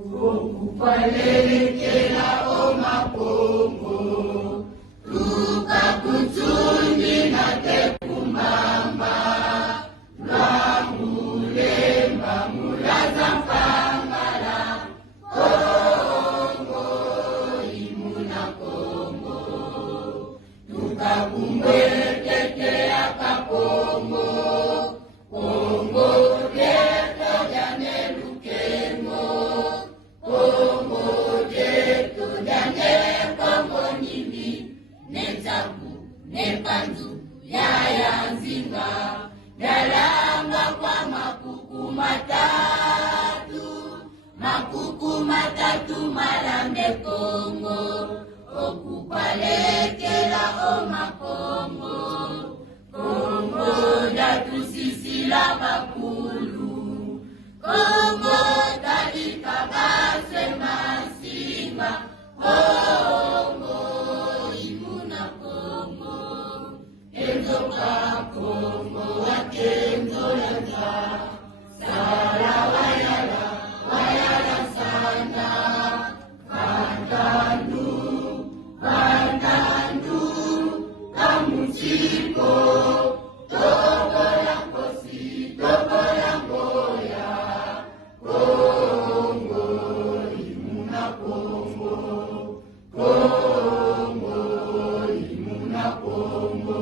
okupalelekela omakongo lukakutundi na tekumbamba lwamulemba mulaza mpangala kongo imuna kongo lukakumbwetetea kakongo kongo lyeto lyane lukengo kongo lyeto lyane kongo nyimbi nenzaku nepanzu yaya nzinga yalanga kwa makuku matatu malambe kongo okupalekela omakongo kongo yatusisila bakulu kongo talika baswe masinga kongo imuna kongo enzoka kongo wakenzo yanja sala wayala sana bandandu kamuchiko tokola kosi tokola ngoya kongo imuna kongo kongo imuna kongo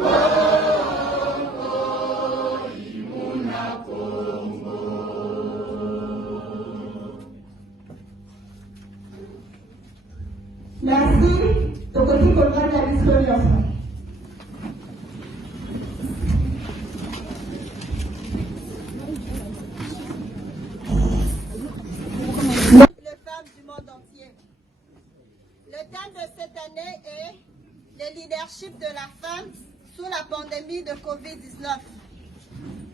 kongo imuna kongo. Merci. Tokoti kolokani ya biso nyonso. Les femmes du monde entier. Le thème de cette année est le leadership de la femme sous la pandémie de Covid-19.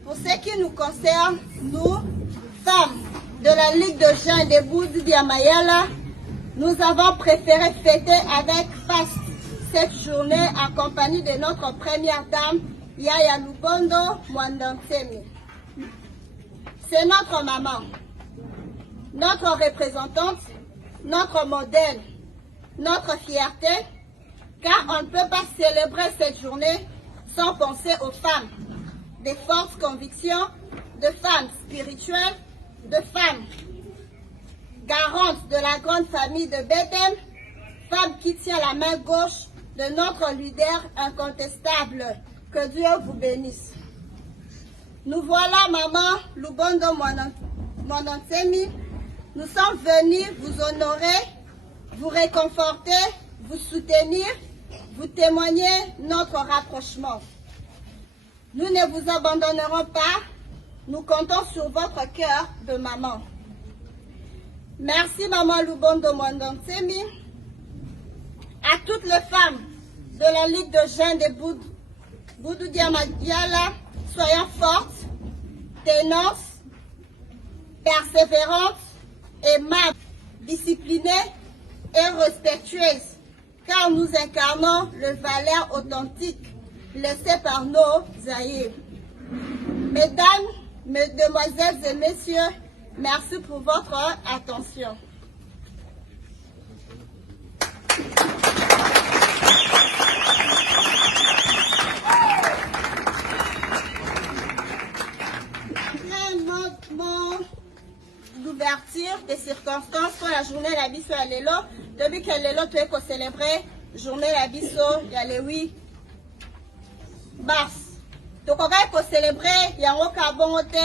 Pour ce qui nous concerne, nous, femmes de la Ligue de jeunes des Boudou Diamayala, nous avons préféré fêter avec faste cette journée en compagnie de notre première dame, Yaya Lubondo Mwandansemi. C'est notre maman, notre représentante, notre modèle, notre fierté, car on ne peut pas célébrer cette journée sans penser aux femmes, des fortes convictions, de femmes spirituelles, de femmes garante de la grande famille de Bethel, femme qui tient la main gauche de notre leader incontestable. Que Dieu vous bénisse. Nous voilà, maman Lubondo Mwandansemi. Nous sommes venus vous honorer, vous réconforter, vous soutenir, vous témoigner notre rapprochement. Nous ne vous abandonnerons pas. Nous comptons sur votre cœur de maman. Merci Maman Lubondo Mwandansemi, à toutes les femmes de la Ligue de jeunes des Boudou Diamayala, soyons fortes, ténantes, persévérantes, aimables, disciplinées et respectueuses, car nous incarnons le valeur authentique laissée par nos aïeux. Mesdames, mesdemoiselles et messieurs, merci pour votre attention. Après un moment d'ouverture des circonstances pour la journée la biso ya lelo, depuis que lelo tu es célébrer journée la biso ya le 8 mars. Donc on va célébrer yango kabongo te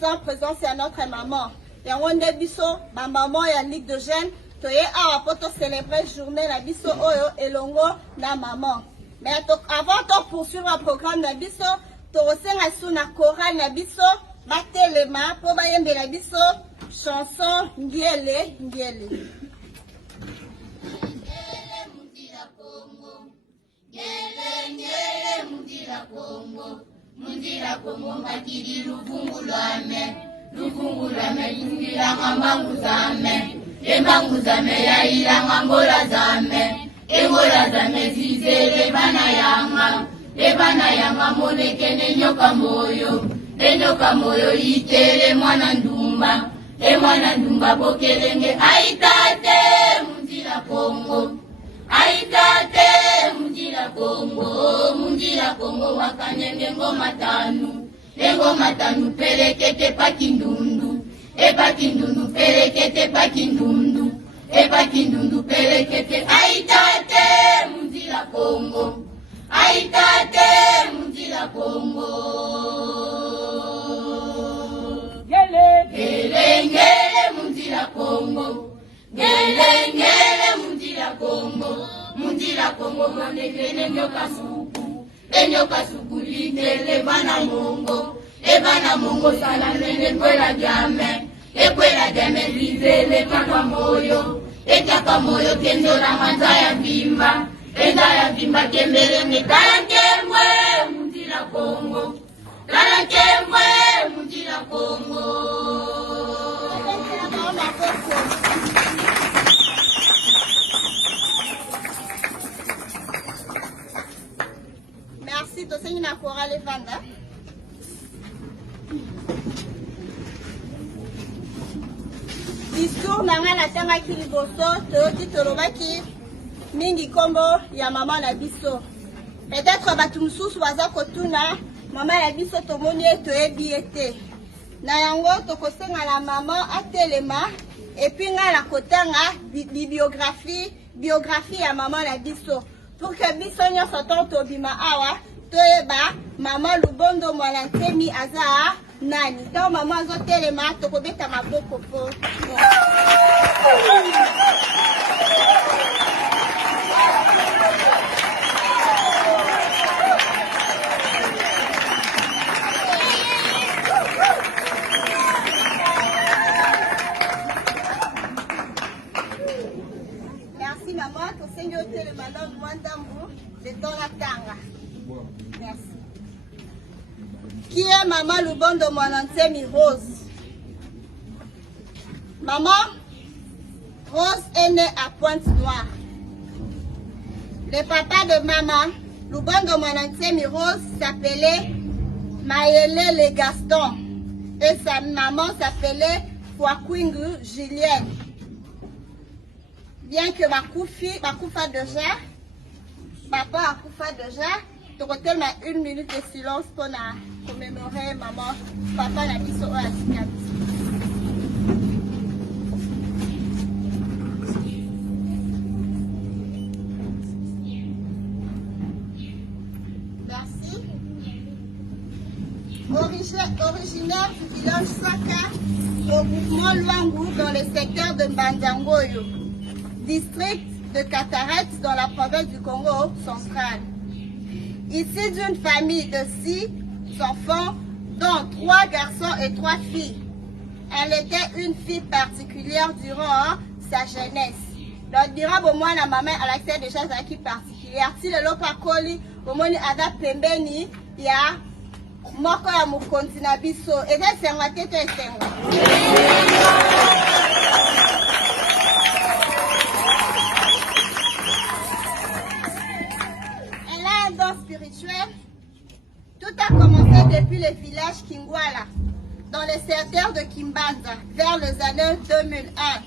sans présence à notre maman. Yango nde biso ba maman ya Ligue de jeunes toye awa po to célébrer journée la biso oyo elongo na maman. Mais avant de poursuivre le programme na biso, to osenga su na chorale na biso batelema po bayembela biso chanson Ngiele Ngiele. Ngele mundila Kongo, mundila Kongo makili luvungu lwame lungila ngambangu zame, embangu zame ya ila ngambola zame, engola zame zizele bana yanga monekene nyoka moyo itele mwana ndumba, Emwana ndumba bokelenge aitate munjila Kongo. Aitate munjila Kongo wakanyenge ngoma tanu. Engoma tanu pelekete pakindundu. Epakindundu pelekete pakindundu. Epakindundu pelekete aitate munjila Kongo. Aitate munjila Kongo. Gelengele munjila Kongo. Gelengele munjila Kongo. Munjila Kongo manekele nyoka suku. Enyoka suku litele bana mongo. Ebana mongo salamene kwela jame. Ekwela jame rizele kakwa moyo. Ekaka moyo kendora manzaya vimba. Endaya vimba kembele metala kemwe munjila Kongo. Kala kemwe munjila Kongo. Merci, Tosengi na chorale Vanda. Discours nanga na tanga kiliboso toyoki tolobaki mingi kombo ya mama na biso. Peut-être batu mususu baza kotuna mama ya biso tomoni toyebi ete. Na yango tokosenga na mama atelema epi nga na kotanga biographie ya mama na biso. Pour que biso nyonso tobima awa toyeba mama Lubondo Mwanantemi aza nani. Donc mama azotelema tokobeta maboko po. Merci maman, tosengi otelema na mwandambu de ton atanga. Merci. Qui est maman Lubondo Mwanantemi Rose? Maman Rose est née à Pointe-Noire. Le papa de maman Lubondo Mwanantemi Rose s'appelait Mayele Le Gaston et sa maman s'appelait Fwakwingu Julienne. Bien que Bakoufa déjà, papa Akoufa déjà, tokotel na 1 minute de silence pour commémorer maman, papa na biso oyo atika biso. Merci. Originaire du village Saka, au mouvement Luangu dans le secteur de Mbandangoyo, district de Kataret dans la province du Congo central. Ici d'une famille de 6 enfants, dont 3 garçons et 3 filles. Elle était une fille particulière durant sa jeunesse. Donc, dira au moins la maman à l'accès de choses qui particulière. Si le lopakoli, au moins ada pembeni, il y a moko ya mukonzi na biso. Et ça c'est un tete et c'est spirituel. Tout a commencé depuis le village Kingwala, dans le secteur de Kimbanza, vers les années 2001.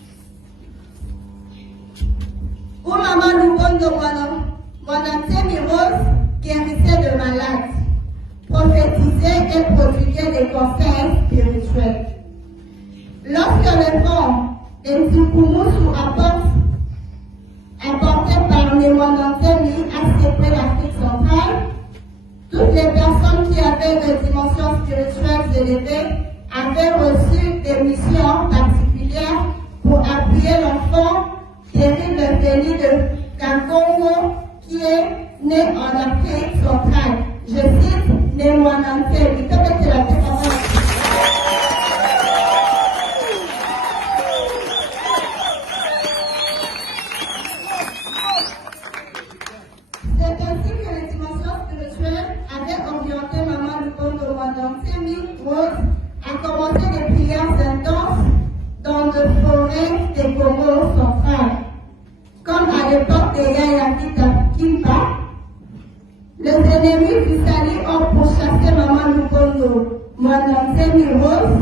Où maman Lubondo Mwanantemi Rose guérissait de malades, prophétisait et prodiguait des conseils spirituels. Lorsque le pont de Nzikumusu apporté par les Mwanantemi a séparé l'Afrique centrale, toutes les personnes qui avaient des dimensions spirituelles élevées avaient reçu des missions particulières pour appuyer l'enfant terrible venu de Kakongo qui est né en Afrique centrale. Je cite les Mwanantemi. C'est ainsi que les dimensions spirituelles avaient orienté maman Lubondo Mwanantemi Rose à commencer des prières intenses dans les forêts des Congo centrales. Comme à l'époque des Yaya Kimba, les ennemis du salut ont pourchassé maman Lubondo Mwanantemi Rose.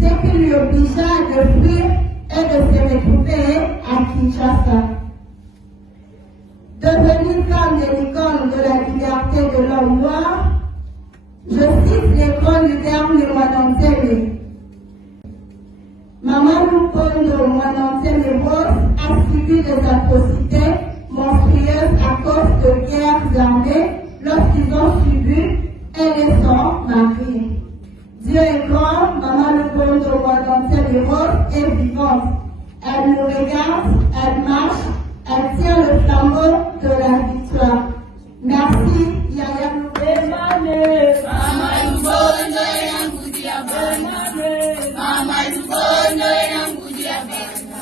C'est que qui lui obligea de fuir et de se retrouver à Kinshasa. Devenue femme de l'icône de la liberté de l'homme noir, je cite les grands leaders de Mwananzele. Maman Lupondo Mwananzele Rose a subi des atrocités monstrueuses à cause de guerres armées lorsqu'ils ont subi et les sont mariés. Dieu est grand, Maman Lupondo Mwananzele Rose est vivante. Elle nous regarde, elle marche, elle tient le flambeau de la victoire. Merci, Yaya Loubemane. Mama Lupondo yangudia bana. Mama Lupondo yangudia bana.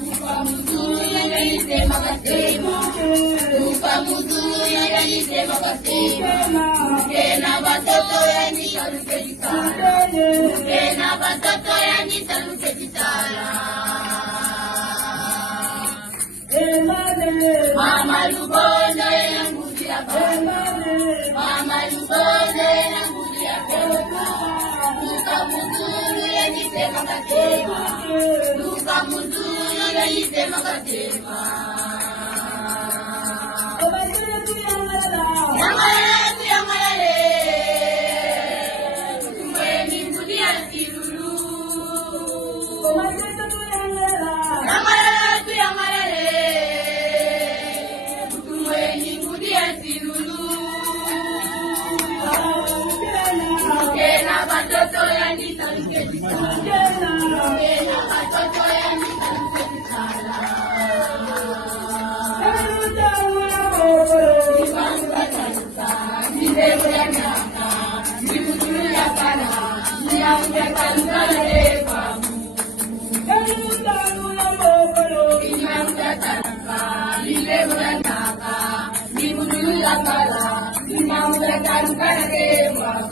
Lupa muzuru yangalite makasema. Lupa muzuru yangalite makasema. Kena batoto yangalite kisala. Kena batoto yangalite kisala. Mama Lupondo yangudia bana. Mama Lupondo yangudia bana. Luka muzuru yangisema katema. Luka muzuru yangisema katema. Yangalale yangalale. Mweni ngudia silulu. Yangalale yangalale. Mweni ngudia silulu. Kena batoto yanisa luketisa. Kena batoto yanisa luketisa. Nibanguka tanuka, nilevo ya nyaka, nibutulu ya kana, niyamuka tanuka na lefamu. Nibanguka tanuka, nilevo ya nyaka, nibutulu ya kana, niyamuka tanuka na lefamu.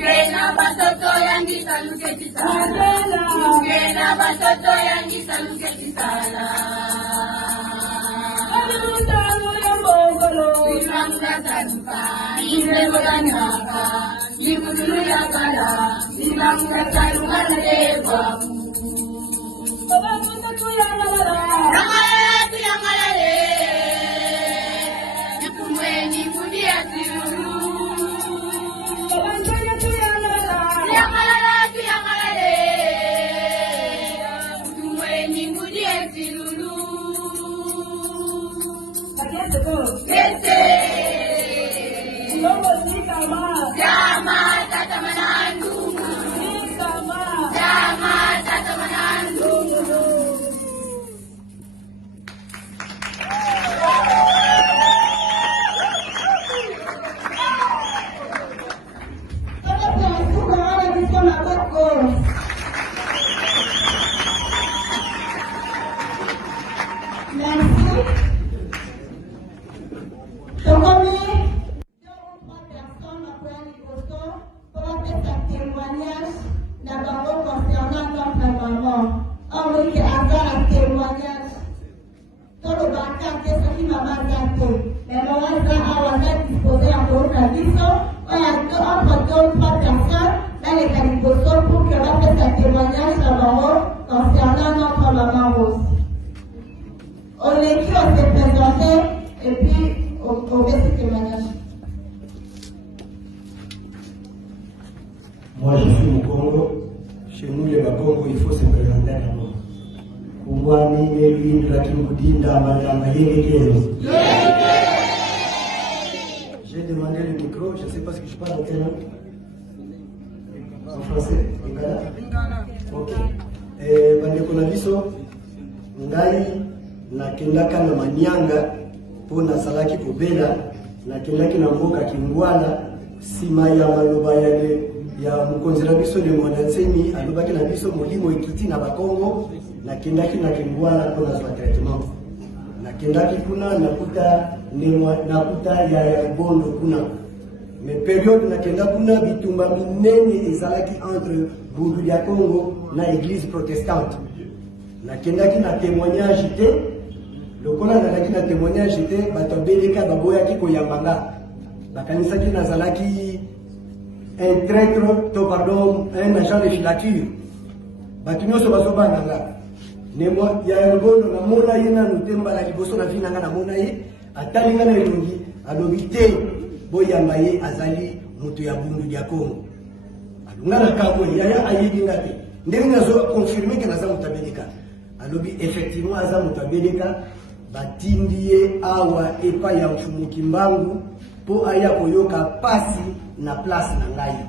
Kena batoto yangisa luketisa. Kena batoto yangisa luketisa. Nibanguka tanuka, nilevo ya nyaka, nibutulu ya kana, niyamuka tanuka na lefamu. Yangalale yangalale. Nikumweni ngudia silulu. Yangalale yangalale. Nikumweni ngudia silulu. Kete. Jama tata manandu. Jama tata manandu. Merci. Donc, on est 2 ou 3 personnes après un niveau pour faire sa témoignage d'abord concernant notre maman. On veut qu'il y ait un témoignage. Tout le bac, c'est ce qui m'a mandaté. Mais maman, ça a disposé en gros la vision. On y a entre 2 ou 3 personnes dans les calibosos pour qu'elle fasse sa témoignage d'abord concernant notre maman Rose. On est qui on s'est présenté et puis on fait ce témoignage. Moi je suis au Congo. Chez nous les Bakongo, il faut se présenter d'abord. Kumwani Melvin Lakimudinda Madame Yengekelo. J'ai demandé le micro, je ne sais pas ce que je parle en quelle langue. En français, Lingala. Ok. Bandeko na biso ngai nakendaka na manyanga po nasalaki kobela nakendaki na mboka Kingwana sima ya maloba ya mokonzi na biso de Mwananzemi alobaki na biso molimo ekiti na Bakongo nakendaki na Kingwana po nazwa traitement kendaki kuna nakuta ya bondo kuna. Mais période nakenda kuna bitumba minene ezalaki entre Bundu ya Congo na église protestante. Nakendaki na témoignage te, lokola nalaki na témoignage te, bato beleka baboyaki koyambanga. Bakanisaki nazalaki un traître, un agent de filature. Bato nyonso bazobandanga. Nemo ya Lubondo na mona ye na nutemba la liboso na vina nga na mona ye, atalinga na elongi, alobi te boyamba ye azali mutu ya Bundu ya Congo. Alunga na kabo yaya ayebi ngate. Ndenge nazo confirmer que naza mutabeleka. Alobi effectivement aza mutabeleka, batindi ye awa epa ya mfumuki mbangu po aya koyoka pasi na place na ngai.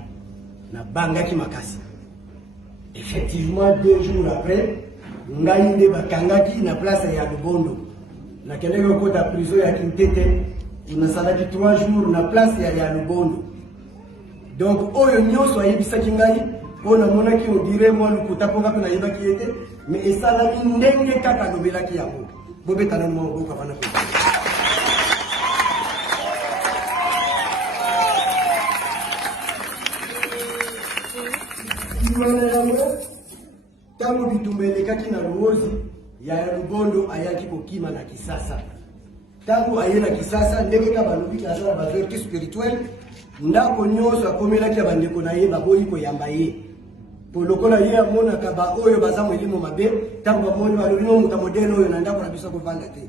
Na bangaki makasi. Effectivement 2 jours après, ngai nde bakangaki na place ya Lubondo. Na kendeke kota prison ya Kintete, tunasalaki 3 jours na place ya Lubondo. Donc oyo nyonso ayebisaki ngai pona monaki odire mwa lukuta po ngaka na yebaki ete mais esalami ndenge kaka lobelaki yango. Bobetana mwa mboka vana ko. Tangu bitumbelekaki na Luozi ya Lubondo ayaki kokima na Kisasa. Tangu ayena Kisasa ndenge ka balobiki azala ba vertu spirituelle ndako nyonso akomelaki abandeko na ye baboyi koyamba ye. Po lokola ye amonaka ba oyo baza mwelimo mabe tangu bamoni balobi no muta modele oyo na ndako na biso kovanda te.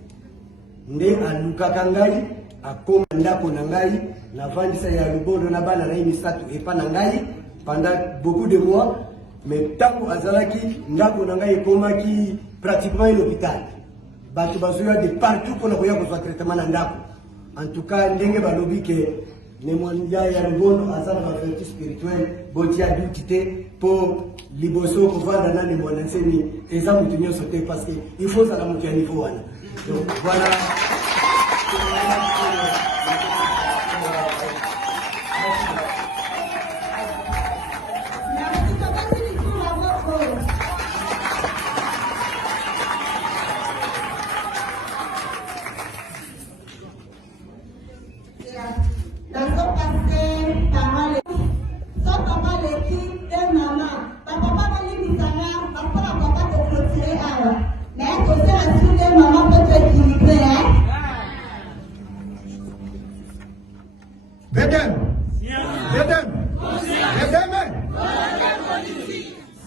Nde alukaka ngai akoma ndako na ngai na vandisa ya Lubondo na bana na ye misatu epa na ngai pendant beaucoup de mois. Mais tango azalaki ndako na ngai ekomaki pratiquement un hôpital. Bato bazoya de partout pour koya kozwa traitement na ndako. En tout cas ndenge balobi ke ne mwandia ya Lubondo azala ba vertu spirituelle botia d'utilité pour liboso kovanda na ne mwana nseni eza mutu nyonso te parce que il faut ça la mutu ya niveau wana. Donc voilà.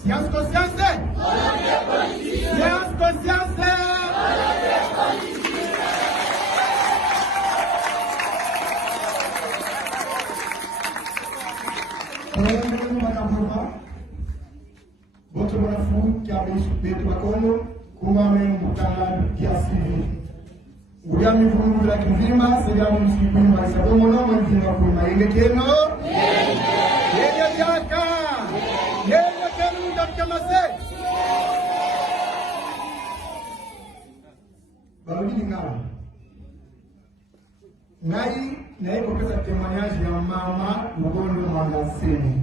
Science conscience. Science conscience. Votre fou qui a réussi à Congo, comment même vous qui a suivi. Vous avez vu la Kivima, c'est là où vous suivez, mais c'est bon, non, mais vous n'avez pas vu. Ngai na iko pesa témoignage ya mama Lubondo Mwangaseni.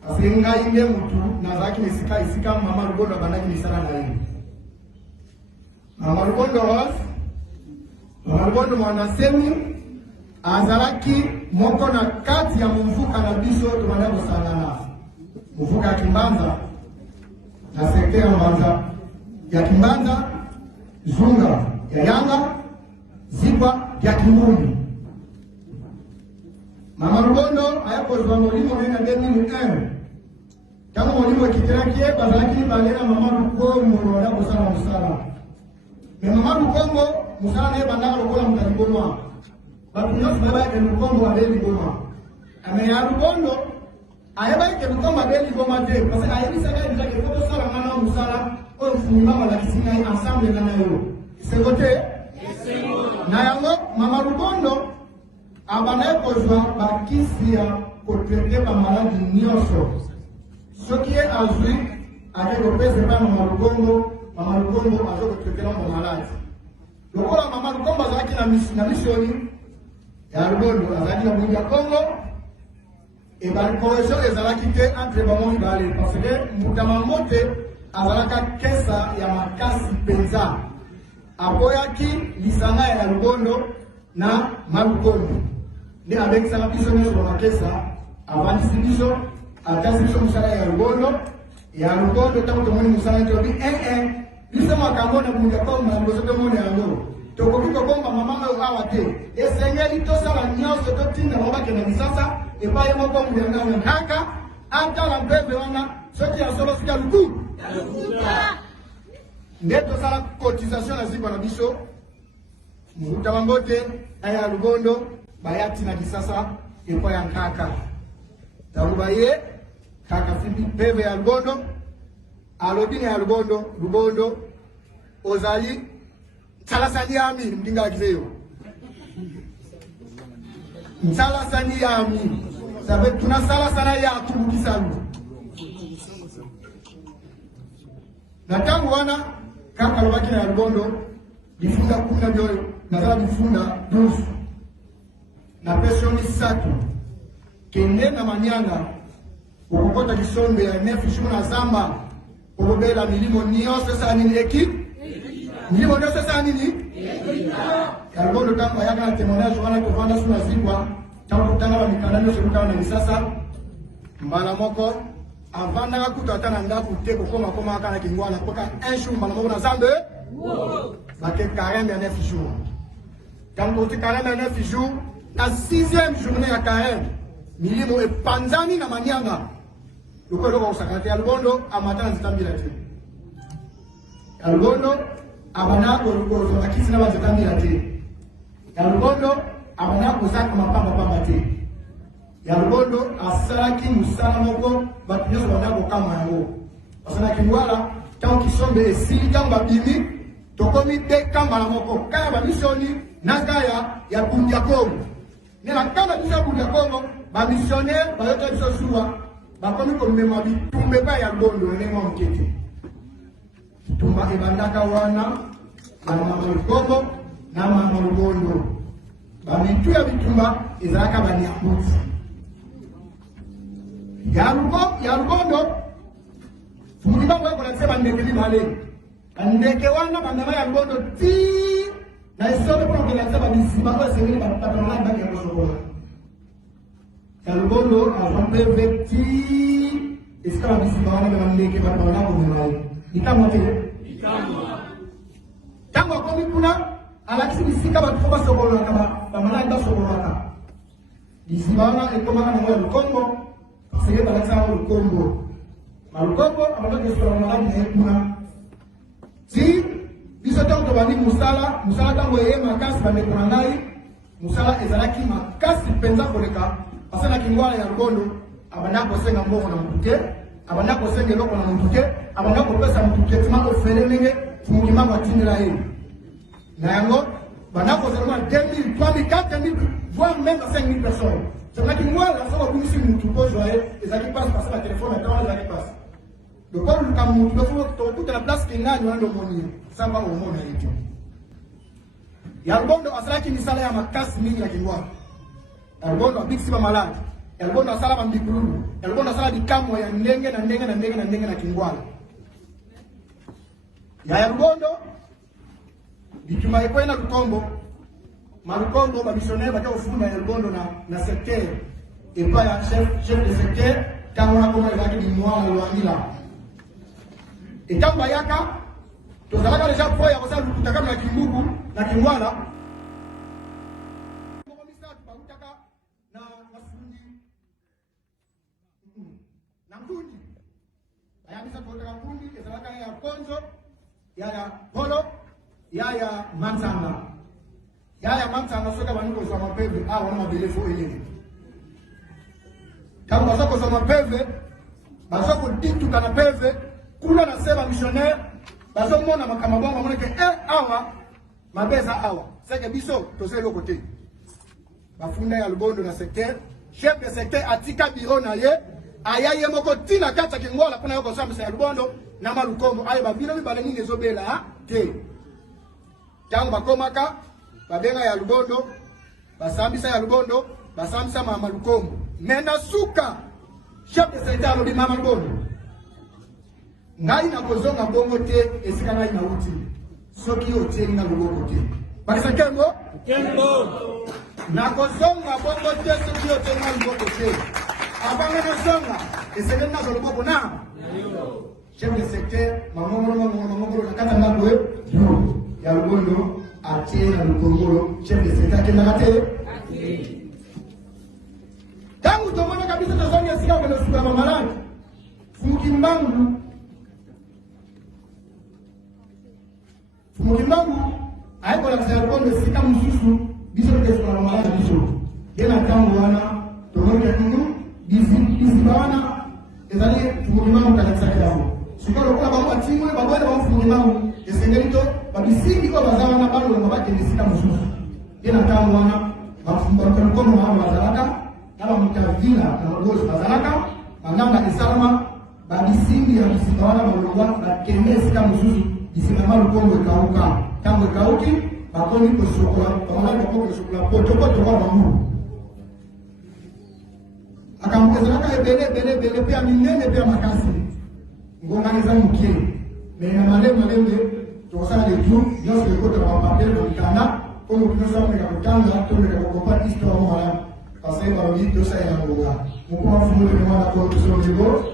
Kasi ngai nge mutu nazaki nisika mama Lubondo banaki nisana na yeye. Mama Lubondo Mwangaseni azalaki moko na kati ya mvuka na biso tumanda kusangana. Mvuka ya Kimbanza na sekte ya Mbanza ya Kimbanza Zunga ya Yanga Zikwa ya Kimuni. Mama Lubondo ayakozwa molimo na 2001. Kama molimo kitirakie bazalaki balena mama Lubondo mulonda kusala musala. Mama Lubondo musala ne bandaka lokola mutalibono. Batu nyonso bayaka Lubondo abeli goma. Ame ya Lubondo ayabayike Lubondo abeli goma te parce que ayebisaka ndake ko sala ngana musala o mfumima la kisinga ensemble na yo. C'est côté na yango mama Lubondo abana kozwa bakisi ya kotrete ba maladi nyonso soki azwi ake kopese ba mama Lubondo azo kotrete ba maladi lokola mama Lubondo azaki na misioni ya Lubondo azaki na bunja Congo e ba cohesion ezalaki te entre bamoni bale parce que mutama mote azalaka kesa ya makasi penza aboyaki lisanga ya Lubondo na Malukombo. Nde abekisaka biso nyonso bakesa avandisi biso atasi biso mosala ya Lubondo ntango tomoni mosala tobi biso makambo na bunda komba liboso tomoni yango tokoki kobomba mama oyo awa te esengeli tosala nyonso totinda bango bakenda lisasa epai ye moko muyanga na nkaka atala mpeve wana soki ya solo sika luku nde tosala cotisation na zikwa na biso muta bango te aya Lubondo baya tina lisasa epai ya nkaka ntango baye kaka fimbi mpeve ya Lubondo alobine ya Lubondo ozali Nsalasani yami mdinga kizeyo. Nsalasani yami. Sabe tunasala sana ya tubukisalu. Na tangu wana kaka lobaki na Lubondo difunda kuna nyoyo na difunda 12. Na pesioni 3. Kende na manyanga ukokota kisombe ya 9 shuna zamba ukobela milimo nyose sana ni ekipe. Milimo nyose sana nini? Ya Lubondo tangu ayaka na témoignage wana kovanda suna zikwa tangu kutanga wa mikandano shirika na misasa mbala moko avanda kakuta atana ndaku te koma aka na kingwana poka un jour mbala moko na zambe bake carême ya 9 jours tangu kuti carême ya 9 jours na 6e journée ya carême milimo epanzani na manyanga loko usakate ya Lubondo amatana zitambila te ya Lubondo abanako lukozo makisi na bazitambila te ya Lubondo abanako zaka mapamba te ya Lubondo asalaki musala moko batunyoso banako kama yango asalaki ngwala tango kisombe esili tango babimi tokomi te kamba na moko kaya bamisoni na kaya ya Bundia Kongo nela kamba bisa Bundia Kongo bamissionnaire bayota biso suwa bakomi komema bitumbe pa ya Lubondo nengo mkete tumba ebandaka wana na mama Lukombo na mama Lubondo bamitu ya bitumba ezalaka banyambuti ya Lubondo fumuli bango yako na sema ndeke male ndeke wana bandama ya Lubondo ti na isobe kwa kila sema bisima kwa sengeli patana ndani ya Lubondo ya Lubondo avambe veti iskama bisima wana na ndeke patana kwa male itamo te tango komi kuna alakisi bisika batufoka sokolo kama bamalanda sokolo aka bisibana ekoma na moyo Lukombo sege balakisa Lukombo Malukombo abatoke sokolo malanda ekuna si biso tango bani musala tango eye makasi bamekona ngai musala ezalaki makasi penza koleka asana kingwala ya Lubondo abanda kosenga mboko na mtuke abanda kosenga eloko na mtuke abanda kopesa mtuke tima ofelemenge fumulima batindela ye na yango banako seulement 2000, 3000, 4000, voire même 5000 personnes. C'est vrai que moi, la fois où je me trouve joyeux, les amis passent par la téléphone, maintenant les amis passent. Donc, quand nous avons toute la place qu'il y a, nous avons monnaie. Ça va au monde à l'étude. Il y a le bon de Asala qui nous salaire à ma casse mine à Kinwa. Il y a le bon de Bixi malade. Il y a le bon de Asala à Mbikulu. Il y a le bon de Asala du Kamo, il y a Nengen à Kinwa. Il y a le bon de bituma iko ina Lukombo Malukombo babisonnaire baje ofunda ya Lubondo na secteur epa ya chef de secteur tango na koma ezaki di mwa lwangila etamba yaka tozalaka deja po ya kosa lutaka na kimbuku na kimwala komisa tubakutaka na masundi na mtundi ayamisa totaka mtundi ezalaka ya konzo ya polo yaya Manzanga soka baniko za mapeve wana mabelefu elele kama basoko za mapeve basoko ditu kana peve kula na sema missionnaire basomona makama bongo moneke awa mabeza awa seke biso tozelo côté bafunda ya Lubondo na secteur chef de secteur atika biro na ye ayaye moko tina kata kingola kuna yoko sambisa ya Lubondo na Malukombo aye babino bibale nini ezobela te tango bakomaka babenga ya Lubondo basambisa ya Lubondo basambisa mama Lukombo mena suka chef de secteur alobi mama Lubondo ngai na kozonga bongo te esika ngai na uti soki otieli na loboko te. Bakisa kengo? Kengo. Nakozonga bongo te soki otieli na loboko te. Abanga nazonga, esengeli nazo loboko na. Chef de secteur, mamongolo nakata ndako ya lubondo atie na lukongolo. Chef de secteur akendaka te. Tangu tomona kabisa tazoni esika kwenye suka mamalaki. Fumukimbangu haiko la kusema kwamba sika msusu biso kwa mamalaki biso. Yena tangu wana tomona kingu bizi bana ezali fumukimbangu kanisa yao. Sikolo kwa baba timwe babona ba fumukimbangu esengelito babisingi kwa bazawa na balo mabaki sika msusu. Yena tangu wana bafumba kwa mama bazalaka kama mtavila na magozi bazalaka anganga isalama babisingi ya bisikawana balongwa bakende sika mususu isimama lukongo ikauka tango ikauki bakoni kosokola bamala bakoko kosokola potopoto kwa bamu akamkezalaka bele pia minene pia makasi ngonganiza mukie mena malembe tokosala le jour nyonso ekota bapapele bikana komo kinosa meka kutanga tomeka kokopa histoire mala parce que par le tout ça est en loi. Vous pouvez vous demander à quoi nous sommes libres.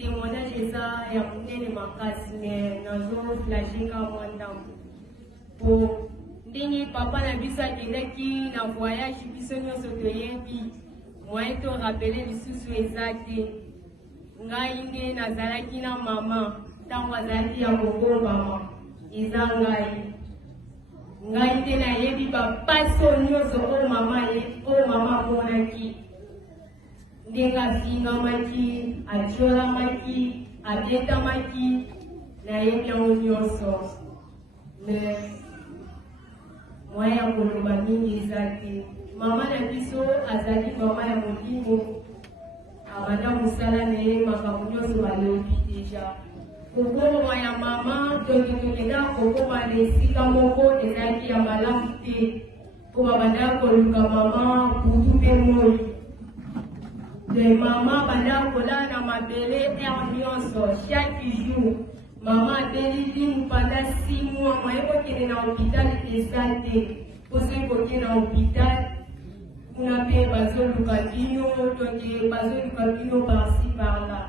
témoignage eza ya monene makasi me nazoflage kamwa ndambo po ndenge papa na biso akendaki na voyage biso nyonso toyebi moyen torapele lisusu eza te ngai nde nazalaki na mama ntango azalaki ya kobombama eza ngai nde nayebi bapasi oyo nyonso oyo mama amonaki ndenge afingamaki atiolamaki abetamaki nayebi yango nyonso me moyen ya koloba mingi eza te mama na biso azali mama ya molimo abanda mosala na ye makambo nyonso balobi deja kokoma ya mama tokenda kokoma na esika moko ezalaki ya malamu te mpo babanda koluka mama butu mpe moi de mama banda kolala na mabele aire nyonso chaque jour mama abelili pendant 6 mois moye kokende na hôpital eza te mpo soki kokende na hôpital kuna mpe bazoluka bino toke bazoluka bino parci parla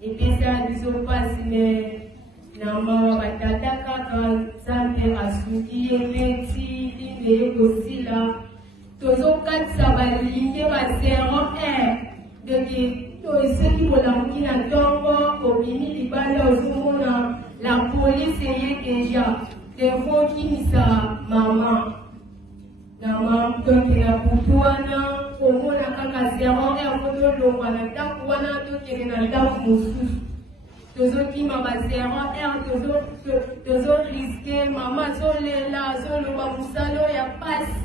epesala biso mpasi me na mawa batata kaka nzambe asuki ye meti linde ye kosila tozokatisa balinge ba 01 doki soki bolamuki na ntongo obimi libanda ozomona la polise ye deja defo okimisa mama na mamtoke na butu wana omona kaka 01 fotolongwa na ndako wana tokende na ndako mosusu tozokima ba 01 tozoriske mama azolela azoloba mosala ya pasi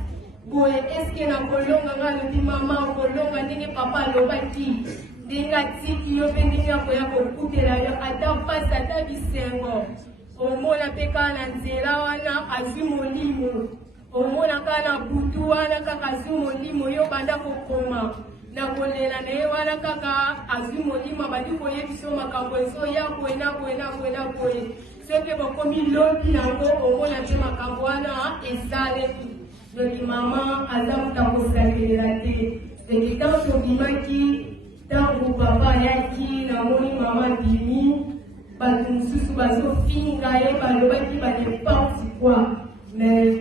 boye eske na kolonga nga alobi mama kolonga ndenge papa alobaki ndenge atiki yo mpe ndenge akoya kokutela yo ata mpasi ata bisengo omona mpe kaka na nzela wana azwi molimo omona kaka na butu wana kaka azwi molimo yo banda kokoma na kolela na ye wana kaka azwi molimo abandi koyebiso makambo ezoya boye na boye na boye na boye soki bokomi lobi yango omona mpe makambo wana esalemi doki mama aza mutu akosalela te doki ntango tobimaki ntango papa ayaki namoni mama bimi bato mosusu bazofinga ye balobaki baneporte quoi mais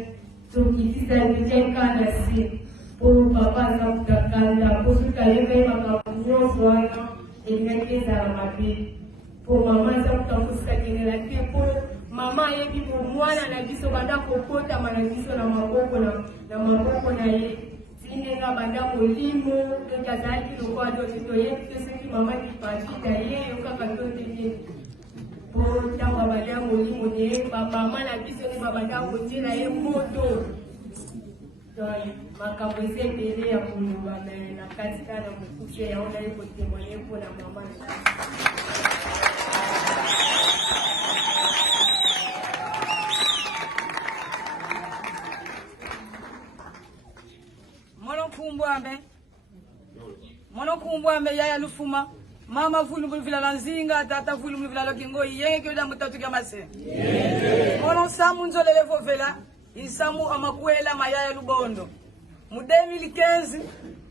tokitisa keka na se mpo papa aza mutu akanda mpo soki ayebaki makambo nyonso wana elingaki ezala mabe mpo mama aza mutu akosalela te mpo mama ayebi bomwana na biso banda kokotama na biso na maboko na ye tindenga banda molimo toki azalaki lokola doki toyebi te soki mama lipapi na ye yo kaka toteye mpo ntango abanda molimo ne bamama na biso ne babanda kotiela ye moto Donc, makambo ebele ya koloba me na kati kana mokufi yango nali kotémoigner mpona mama na mono kumbwambe yaya lufuma mama vulu mulvila la nzinga tata vulu mulvila la kingoi yenge kyoda mutatu kya mase mono samu nzolele vovela isamu amakwela mayaya lubondo mu 2015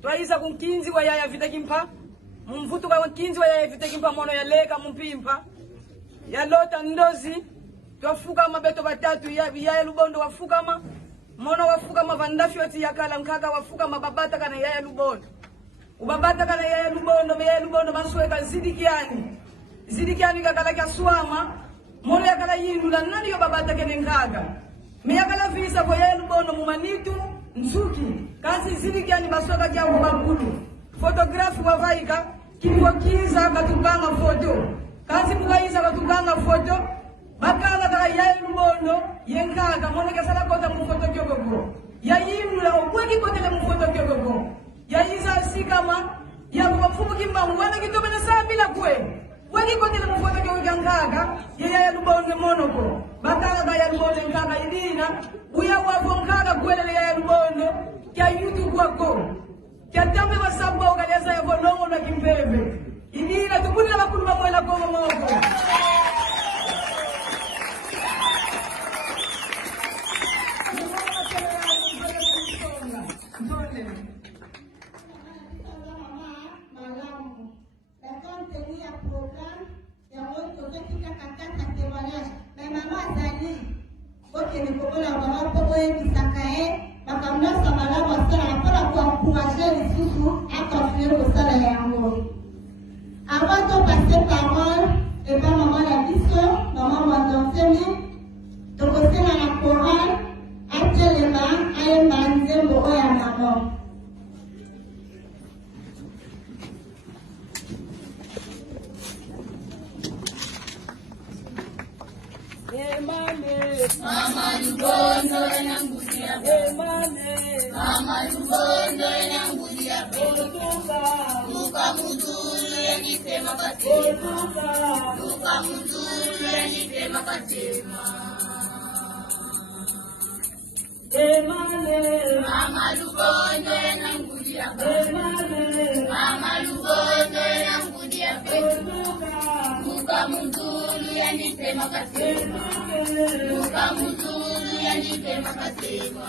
twaisa kunkinzi wa yaya vita kimpa mumvutu kwa kinzi wa yaya vita kimpa mono yaleka mumpimpa yalota ndozi twafuka mabeto batatu yaya lubondo wafukama mono wafukama vandafyoti yakala nkaka wafukama babata kana yaya lubondo ubabata kana yaya lubondo me yaya lubondo masweka zidikiani kakala kya swama mono yakala yindula nani yo babata kene nkaka me yakala visa ko yaya lubondo mumanitu nzuki kasi zidikiani masweka kya ubabulu fotografi wavaika kivokiza katupanga foto kasi mukaiza katupanga foto bakala kala yaya lubondo yenkaka mono kasala kota mu foto kyokoko yayindula okweki kotele mu foto kyokoko yayiza sikama yakubafumu kimbangu wana kitobena sabila kwe weki kotele mu foto kyokoko nkaka yaya lubondo monoko bakala kala yaya lubondo nkaka idina uya wavo nkaka kwelele yaya lubondo kya YouTube wako kya tambe wasabu wa ukaleza ya vonongo na kimpeve idina tukudila bakulu bamwela kongo moko Avant de passer parole, et pas maman la biso, maman m'a enseigné, donc aussi dans la chorale, actuellement, elle m'a dit pour eux à maman. Mama lubondo enangudia Mama lubondo enangudia Luka mudulu yanitema katema Luka mudulu yanitema katema Mama lubondo enangudia Mama lubondo enangudia Luka mudulu yanitema katema Luka mudulu yanitema katema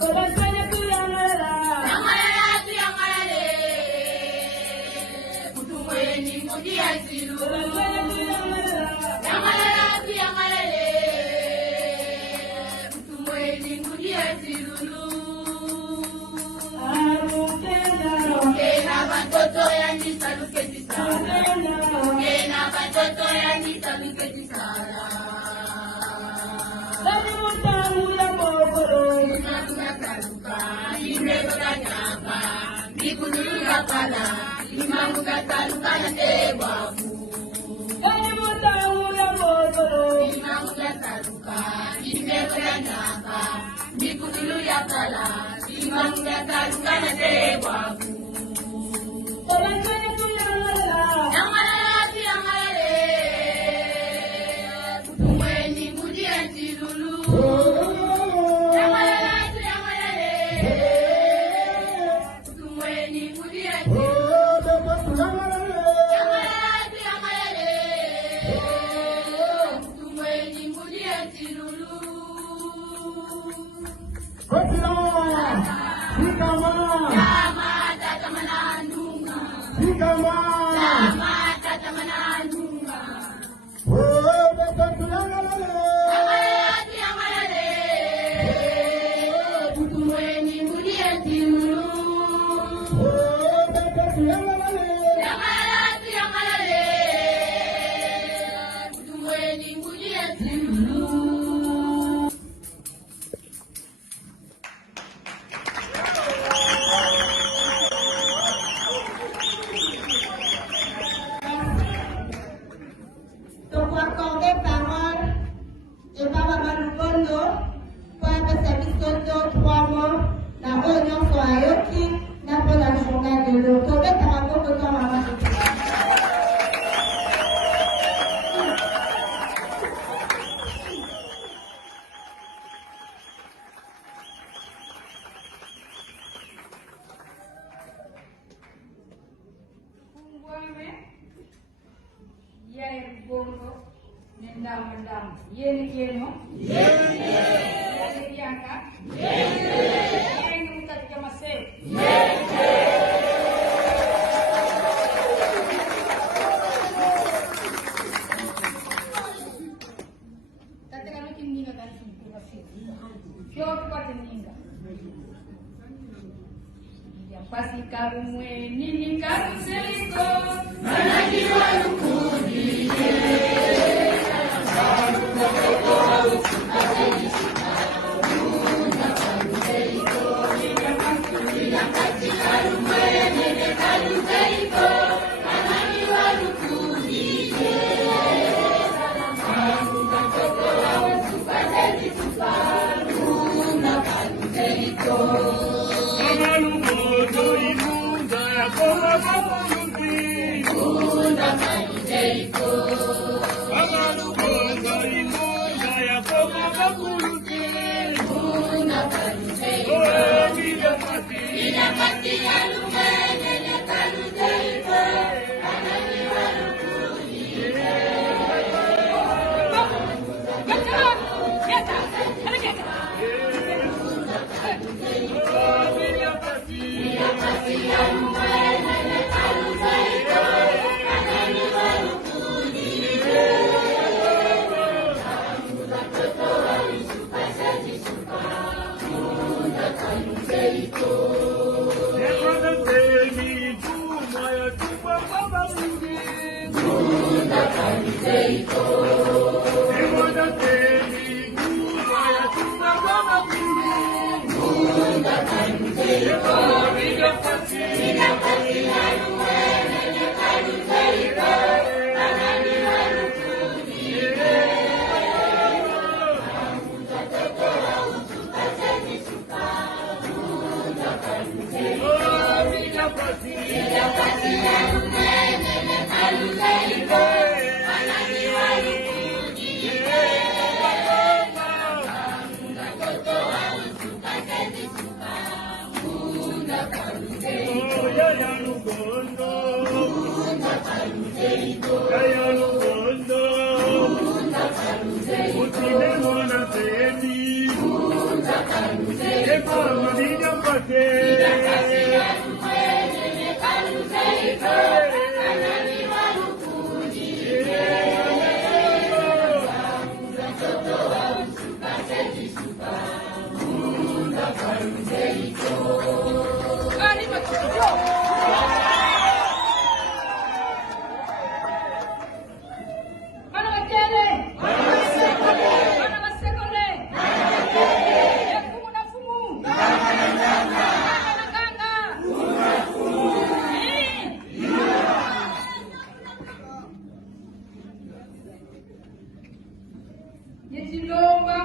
Obasanya tuyangalala tuyangalale Kutumweni mudia zilu Yangalala tuyangalale Kutumweni mudia zilu Kena batoto yanisa luketi sana Kena batoto yanisa luketi sana Kala, imangu kataluka na tewafu. Imangu kataluka, imeko ya nyaka, mikudulu ya kala, imangu kataluka na tewafu. Yangalala tuyangalale, kutumweni mudi ya tilulu. Wame ya bongo nendam yeni keno yeni yaka yeni mutati mase tateka no kinninga kan kyo pateninga ya pasi karumwe nini karuseliko manakiwa lukudi Yetilomba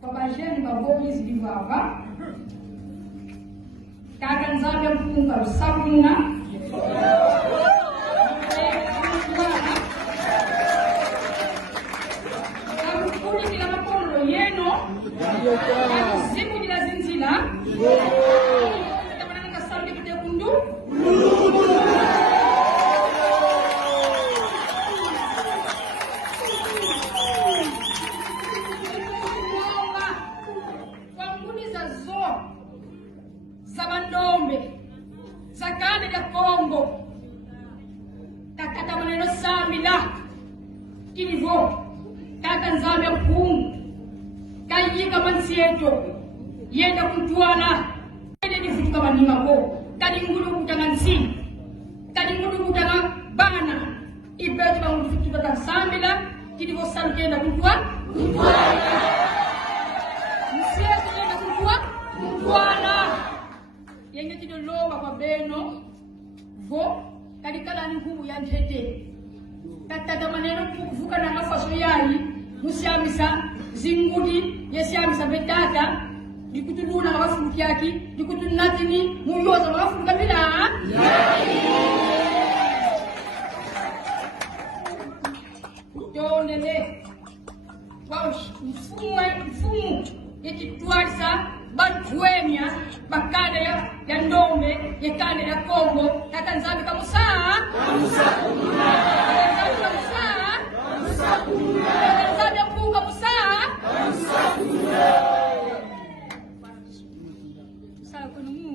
kwa bajeni babomis bivava kakanzabe mpunga rusabuna kamukuni kila makono yeno zimu kila zinzila tamananga sambi kutia kundu Sakane ya Kongo takata maneno samila kilivo kaka nzambe mpungu kayika mansieto yenda kutwana ende nifutuka manima ko kadi ngulu kutanga nsi kadi ngulu kutanga bana ibetu ba ngulu futuka samila kilivo salukenda kutwana nsieto yenda kutwana yenge tidoloba kwa beno vo kalikala ni nguvu ya ntete tatata maneno kuvuka na mafaso yayi musiamisa zingudi yesiamisa betata dikutuluna wafuki yaki dikutunatini muyoza wafuki kabila tonele waush mfumu yekitwarisa bantwenya bakada ya ndome yekanda ya Kongo Kongo kata nzambe kamusaa nzambe mkuu kamusaa sala kono mu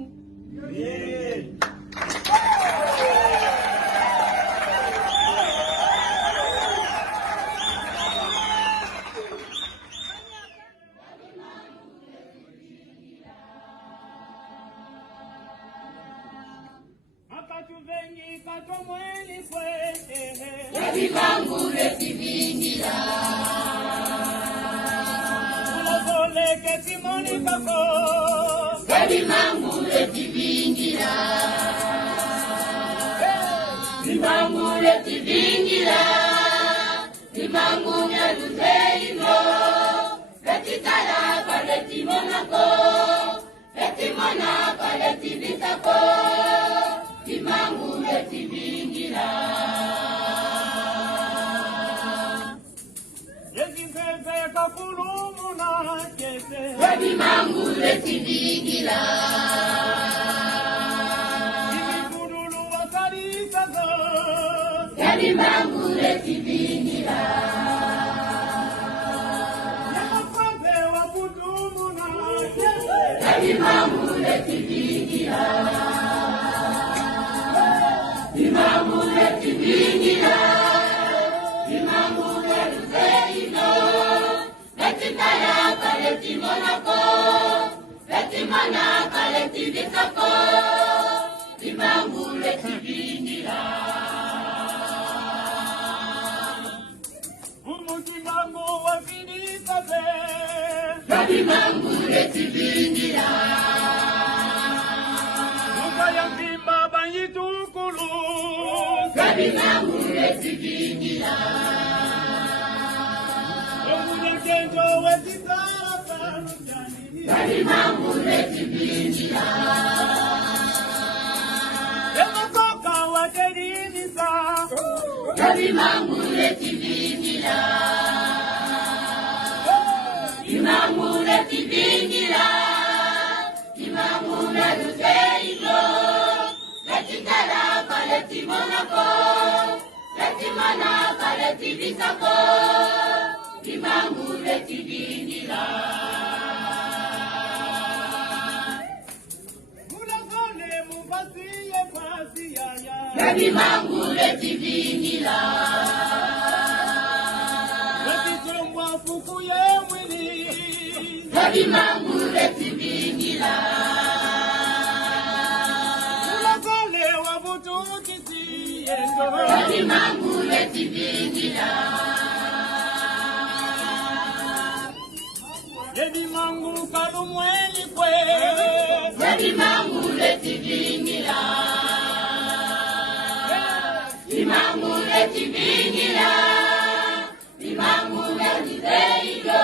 Yabimangure tivingira Ulazole ketimoni kako Yabimangure tivingira Yabimangure tivingira Yabimangure luzeino Betitala paleti monako Betimona paleti vitako Yabimangure tivingira Yabimangure tivingira Yabimangure tivingira Yabimangure tivingira Yabimangure tivingira Yabimangure luzeino Betitala paleti monako Betimana paleti vitako Yabimangure tivingira Umutingango wafinikaze Yabimangure tivingira Ukayambimba banyitukulu Yabimangure tivingira Omunyakenjo wetitala Yabimangure tivingira Emakoka waterinisa Yabimangure tivingira Yabimangure tivingira Yabimangure luzeino Betitala paleti monako Betimana paleti vitako Yabimangure tivingira Ulazole mufasiye fasiyaya Yabimangure tivingira Wetitongwa fukuye mwini Yabimangure tivingira Ulazole wabutukisiyendo Yabimangure tivingira Yedimangu kalumweni kwe Yabimangure tivingira Yabimangure tivingira Yabimangure luzeino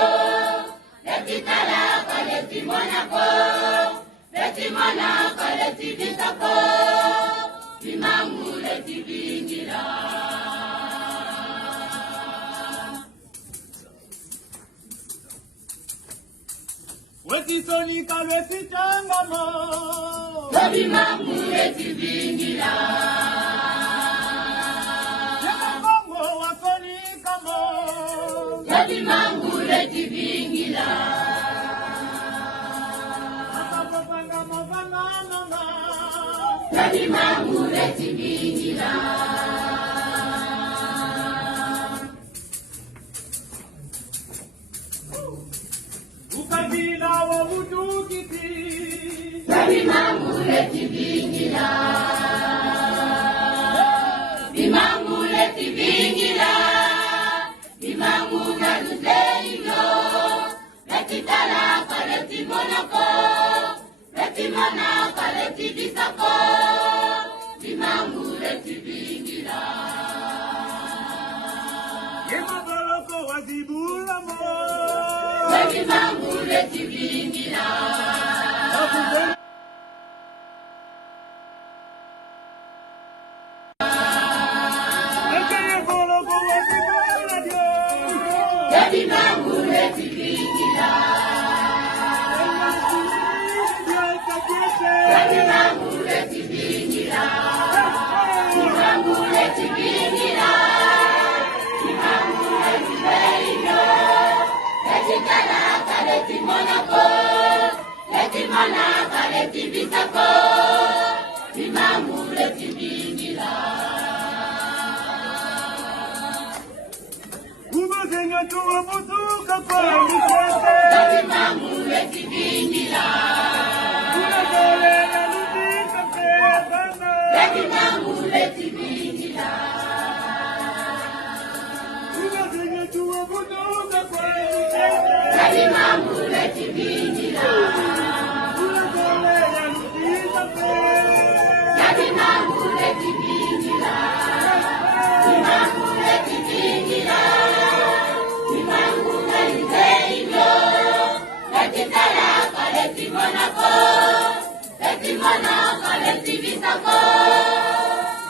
Betitala paleti monako Betimona paleti vitako Yabimangure tivingira Wetisonika lwesitangamo Yabimangure tivingira Yemakongo wasonikamo Yabimangure tivingira Akapapangamo vanganama Yabimangure tivingira Ukabila wabutukisi Yabimangure tivingira Yabimangure tivingira Yabimangure luzeino Betitala paleti monako Betimona paleti vitako Yabimangure tivingira Yemaboloko wazibulamo Yabimangure tivingira Ekeyeboloko wazibulamo Yabimangure tivingira Yabimangure tivingira Letimona kaleti bisako Imamu letibingila Kumazenga tuwa mutuka kwa mutete Imamu letibingila Kumazenga lutika kebana Imamu letibingila Kumazenga tuwa mutuka kwa mutete Imamu letibingila Kumazenga lutika kebana Imamu letibingila Imamu letibingila Imamu letibingila Letitala kaletimonako Letimona kaletibisako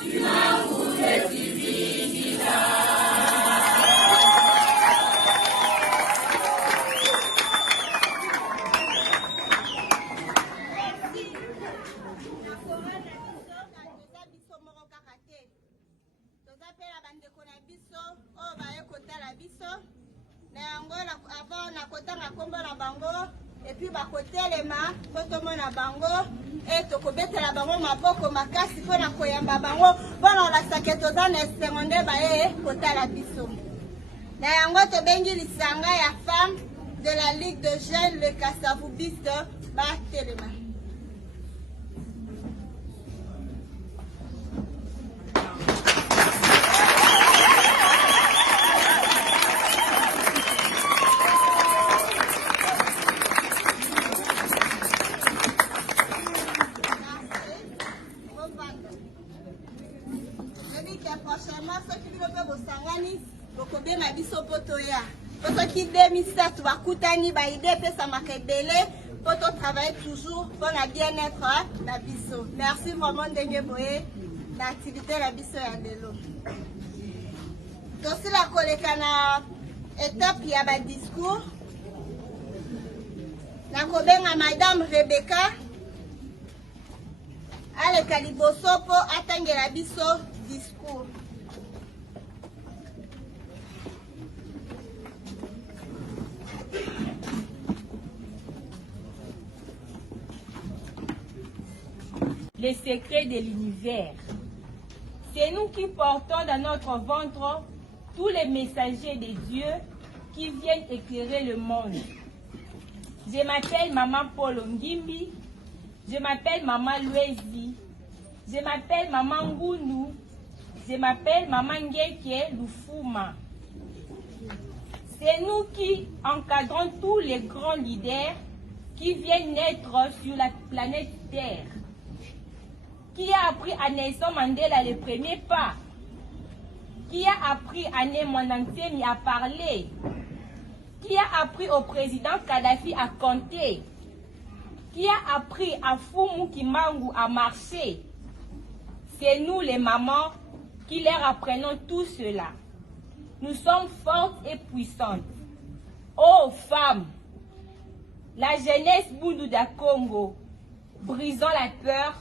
Imamu letibingila epuis bakotelema mpo tomona bango tokobetela bango maboko makasi mpona koyamba bango mpona kolasake toza na esengo nde baye kotala biso na yango tobengi lisanga ya femme de la ligue de jeunes le kasavubiste batelema. Prochainement, ceux qui veulent faire vos sangani, vous pouvez m'abisso potoya. Pour ceux qui démistent, tu vas coûter ba idée, fait ça m'a rebellé, pour travailler toujours pour la bien-être d'abisso. Merci vraiment d'engue boye l'activité d'abisso ya lelo. Donc si la collègue na étape il y a ba discours. La kobenga Madame Rebecca. Ale kaliboso po atangela biso discours. Les secrets de l'univers. C'est nous qui portons dans notre ventre tous les messagers de Dieu qui viennent éclairer le monde. Je m'appelle Maman Paul Ngimbi. Je m'appelle Maman Louezi. Je m'appelle Maman Ngunu. Je m'appelle Maman Ngeke Lufuma. C'est nous qui encadrons tous les grands leaders qui viennent naître sur la planète Terre. Qui a appris à Nelson Mandela les premiers pas? Qui a appris à Némonan Ntemi à parler? Qui a appris au président Kadhafi à compter? Qui a appris à Fumu Kimangu à marcher? C'est nous les mamans qui leur apprenons tout cela. Nous sommes fortes et puissantes. Ô femmes, la jeunesse Bunduda Congo, brisant la peur,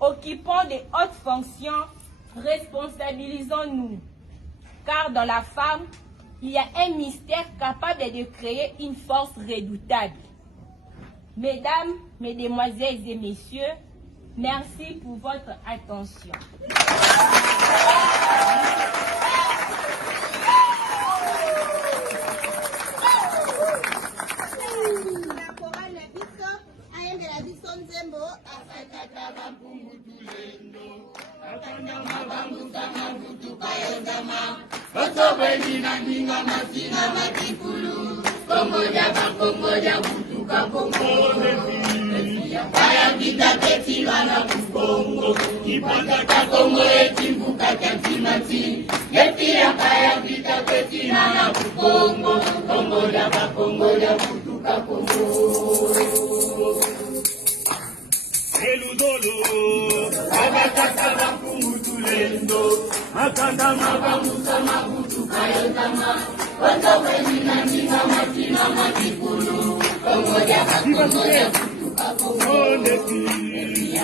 occupant de hautes fonctions, responsabilisons-nous. Car dans la femme, il y a un mystère capable de créer une force redoutable. Mesdames, mesdemoiselles et messieurs, merci pour votre attention. Kaya vita peti wana kukongo Kipanda kakongo etimbuka kantimati Yepia kaya vita peti wana kukongo Kongo ya bakongo ya kutuka kongo Eludolo Abakasa bakumutulendo Makanda mabamusa mabutuka yotama Watoweni na nina matina matikulu Kongo ya bakongo ya kutuka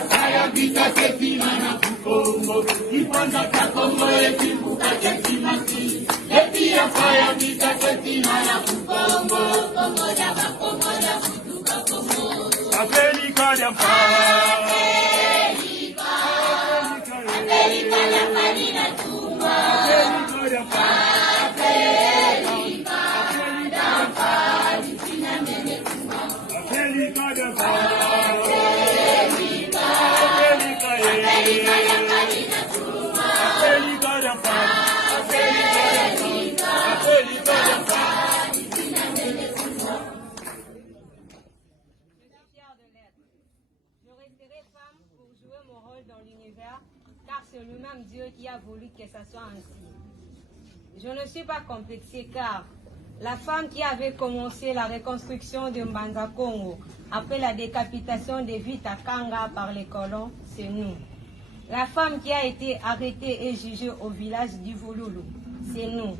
Kaya vita ketima na kukongo Kipanda kakongo etimbuka ketimati Epia kaya vita ketima na kukongo Kongo ya bakongo ya kutuka kongo Car c'est lui-même Dieu qui a voulu que ça soit ainsi. Je ne suis pas complexée car la femme qui avait commencé la reconstruction de Mbanza Congo après la décapitation de Vita Kanga par les colons, c'est nous. La femme qui a été arrêtée et jugée au village du Volulu, c'est nous.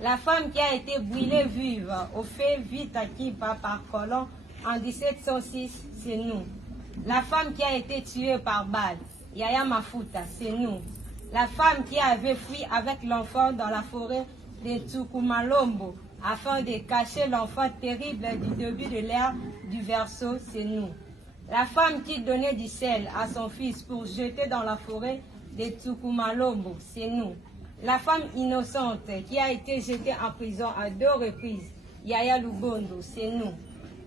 La femme qui a été brûlée vive au feu Vita Kipa par colons en 1706, c'est nous. La femme qui a été tuée par balle, Yaya Mafuta, c'est nous. La femme qui avait fui avec l'enfant dans la forêt de Tsukumalombo afin de cacher l'enfant terrible du début de l'ère du verseau, c'est nous. La femme qui donnait du sel à son fils pour jeter dans la forêt de Tsukumalombo, c'est nous. La femme innocente qui a été jetée en prison à 2 reprises, Yaya Lubondo, c'est nous.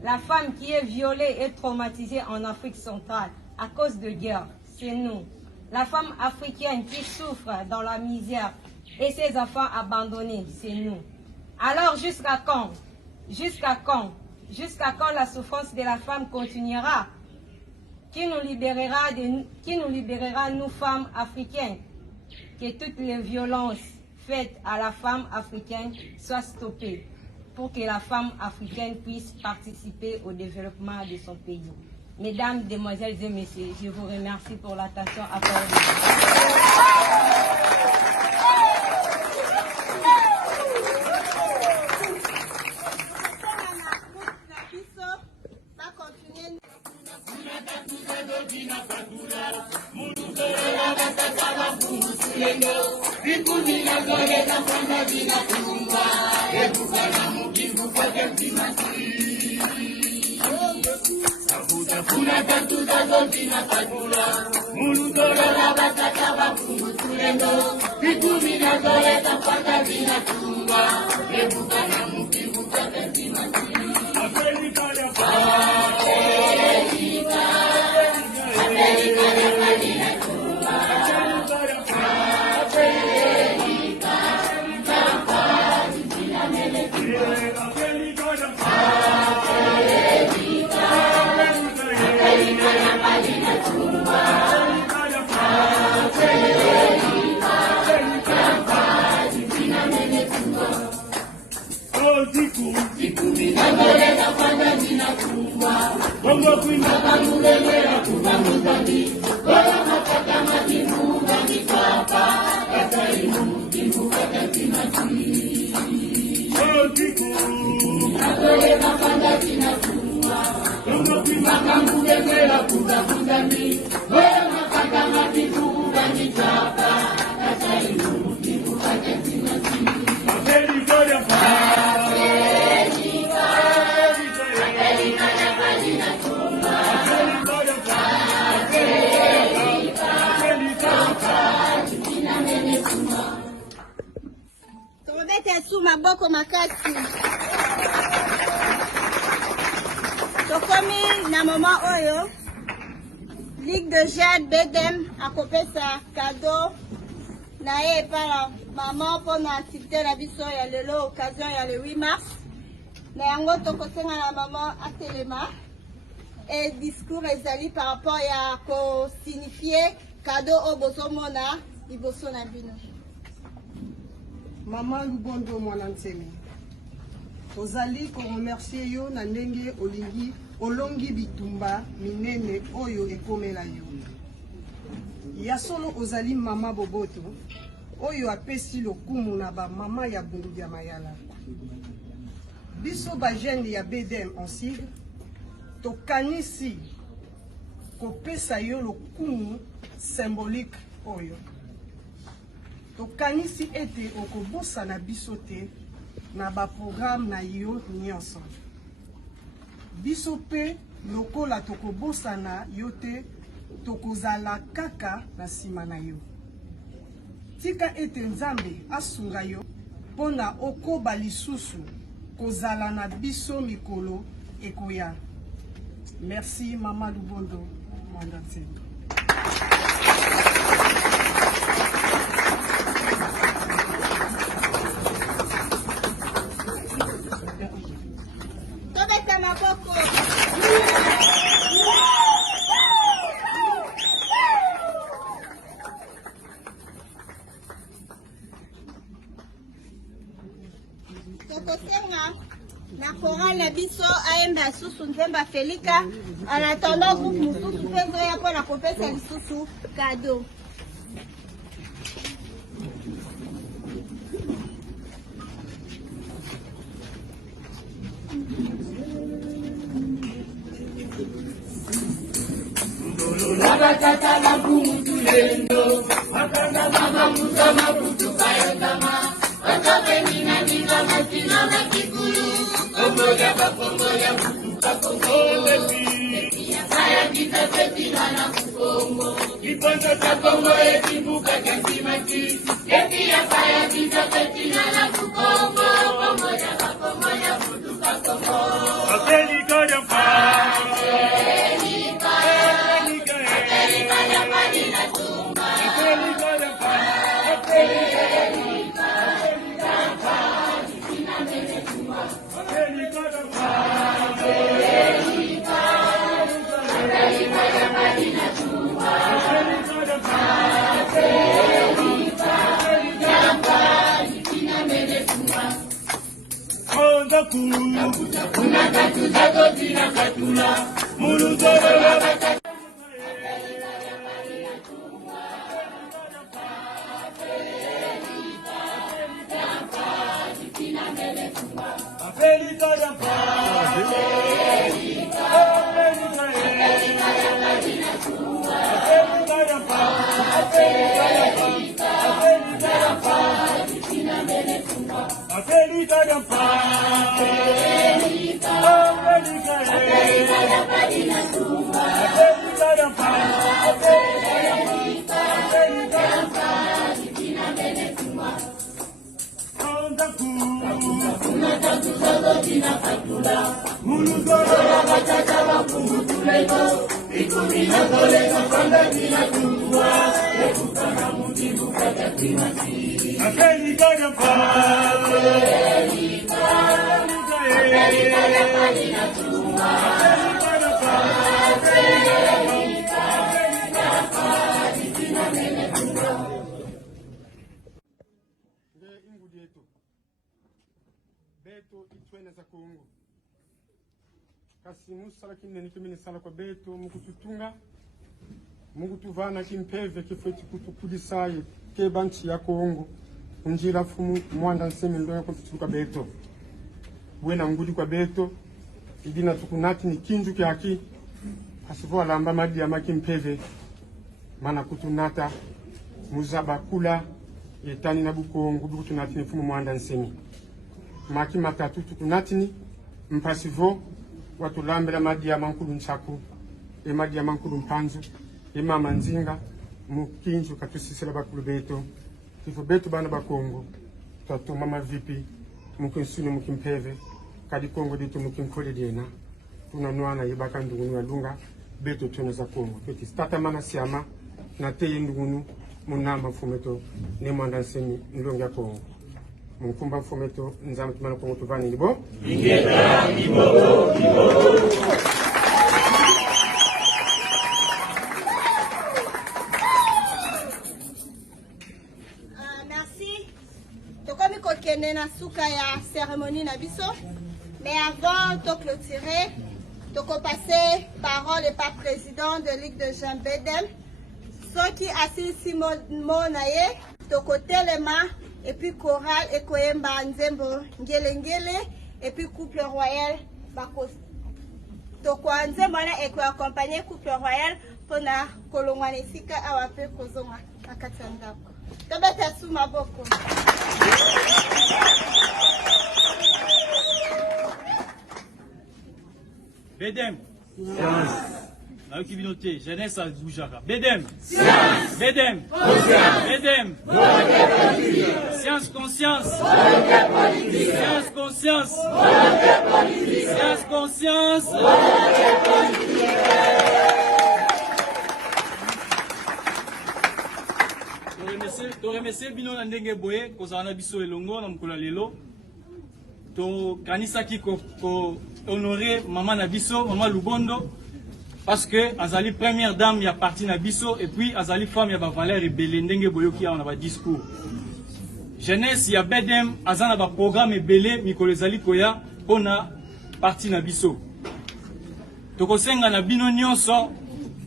La femme qui est violée et traumatisée en Afrique centrale à cause de guerre, c'est nous. La femme africaine qui souffre dans la misère et ses enfants abandonnés, c'est nous. Alors jusqu'à quand? Jusqu'à quand? Jusqu'à quand la souffrance de la femme continuera? Qui nous libérera, nous femmes africaines? Que toutes les violences faites à la femme africaine soient stoppées pour que la femme africaine puisse participer au développement de son pays. Mesdames, Demoiselles et Messieurs, je vous remercie pour l'attention accordée. Maboko makasi. Tokomi na moment oyo Ligue de Jeunes Bedem akopesa cadeau na ye para maman pour na activité la biso ya lelo occasion ya le 8 mars. Na yango tokosenga na maman atelema et discours ezali par rapport ya ko signifier cadeau au bozomona liboso na bino. Maman Lubondo Mwanantsemi, ozali ko remercier yo na ndenge olingi olongi bitumba minene oyo ekomela yo. Ya solo ozali mama boboto oyo apesi lokumu na ba mama ya bundu ya mayala. Biso ba jeune ya Bedem en sigle tokanisi kopesa yo lokumu symbolique oyo. Tokanisi ete okobosa na biso te na ba programme na yo nyonso. Biso pe lokola tokobosana yo te tokozala kaka na nsima na yo. Tika ete Nzambe asunga yo pona okoba lisusu kozala na biso mikolo ekoya. Merci Mama Lubondo Mwanda Ntsemi. Tobeta maboko. Tokosenga na chorale na biso ayemba susu Nzemba Felika en attendant groupe mususu penzo ya kwa na kopesa lisusu cadeau. Nabatata na kumutulendo makanda mama mutama kutukayotama wakapemina ninga matina makikulu kongoja bakongoja kutuka kongo saya kita petina na kukongo kiponzo cha kongo etimbuka kasimati eti ya saya kita petina na kukongo kongoja bakongoja kutuka kongo akeli kodo pa kuna katu zako zina katula muluzoro wa bakatu beto itwene za Kongo kasi musala kinene kimene sala kwa beto mukututunga mukutuvana kimpeve kifeti kutukulisaye ke banchi ya Kongo unjira fumu Mwanda Ntsemi ndo yakututuka beto wena ngudi kwa beto idina tukunati ni kinju kyaki asivo alamba madi ya makimpeve mana kutunata muzaba kula yetani na Bukongo bukutunati ni fumu Mwanda Ntsemi maki matatu tukunatini mpasivo watulambela madi ya mankulu nchaku madi ya mankulu mpanzu mama nzinga mukinju katusisela bakulu beto tifo beto bana bakongo tatuma mavipi mukinsuni mukimpeve kadi Kongo ditu mukinkole diena tunanwana yibaka ndungunu lunga beto tuna za Kongo peti stata mana siama na teye ndungunu munamba fumeto ne Mwanda Ntsemi ndonga Kongo mfumba mfumeto nzama tumana Kongo tuvani libo ingeta libo Merci. Tokomi kokene na suka ya cérémonie na biso. Mais avant de clôturer, toko passer parole et pas président de Ligue de Jeunes Bedem. Ceux qui assistent Monaye, toko telema et puis chorale et koyemba nzembo ngele ngele et puis couple royal bako. Toko nzembo na eko accompagner couple royal pona kolongwana sika awape kozonga akatandako. Tabata su maboko. Bedem, Nayoki bino te, jeunesse a boujaka. Bedem. Bedem. Bedem. Science conscience. Science conscience. Science conscience. To remercier bino na ndenge boye kozala na biso elongo na mokolo lelo. To kanisaki ko honorer maman na biso, maman Lubondo, parce que azali première dame ya parti na biso et puis azali femme ya ba valeur ebele ndenge boyoki ya na ba discours. Jeunesse ya Bedem azana ba programme ebele mikolo ezali koya pona parti na biso. Tokosenga na bino nyonso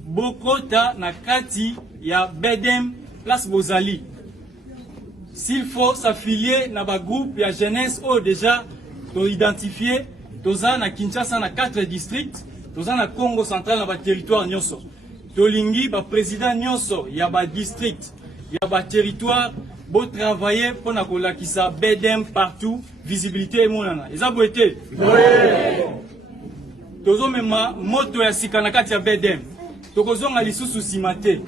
bokota na kati ya Bedem place bozali. S'il faut s'affilier na ba groupe ya jeunesse o déjà to identifier toza na Kinshasa na 4 districts, toza na Congo central na ba territoire nyonso. Tolingi ba président nyonso ya ba district, ya ba territoire bo travailler pour na kolakisa Bedem partout, visibilité emonana. Eza boete. Tozo mema moto ya sika na kati ya Bedem. Tokozonga lisusu simate.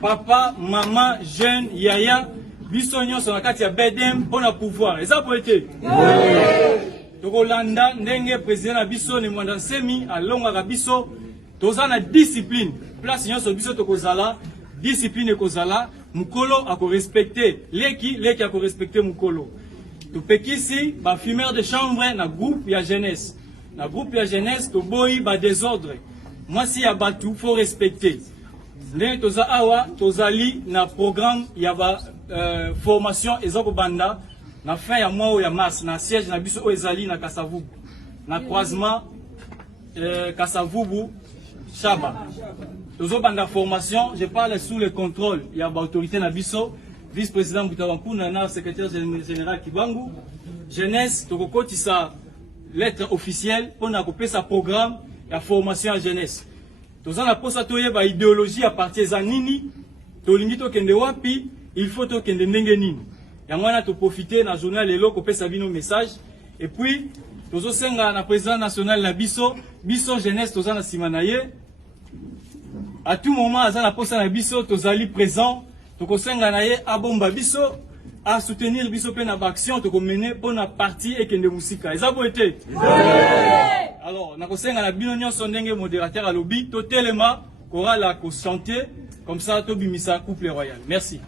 Papa, maman, jeune, yaya, biso nyonso na kati ya Bedem pour na pouvoir. Eza boete. Tokolanda ndenge président na biso ne mwanda semi alonga biso toza na discipline. Place nyonso biso tokozala discipline ekozala mukolo ako respecter leki ako respecter mukolo. Topekisi ba fumeur de chambre na groupe ya jeunesse. Na groupe ya jeunesse to boyi ba désordre. Moi si ya batu faut respecter. Ndenge toza awa tozali na programme ya ba formation ezoko banda na fin ya mois ya mars na siège na biso ezali na Kasavubu na croisement Kasavubu Chaba. Tozo banda formation, je parle sous le contrôle ya ba autorité na biso, vice-président Boutawankuna na secrétaire général Kibangu. Jeunesse tokokotisa lettre officielle pour na kopesa programme ya formation à jeunesse. Toza na posa toyeba idéologie à partir za nini, tolingi to kende wapi, il faut to kende ndenge nini. Yango wana to profiter na journal lelo kopesa bino message et puis tozo senga na président national na biso jeunesse toza na sima na ye. À tout moment aza na posa na biso tozali présent, toko senga na ye abomba biso à soutenir biso pe na action toko mener pour na parti et kende musika. Eza boete. Alors na ko senga na bino nyonso ndenge modérateur à lobby to telema chorale à ko chanter comme ça to bimisa couple royal. Merci.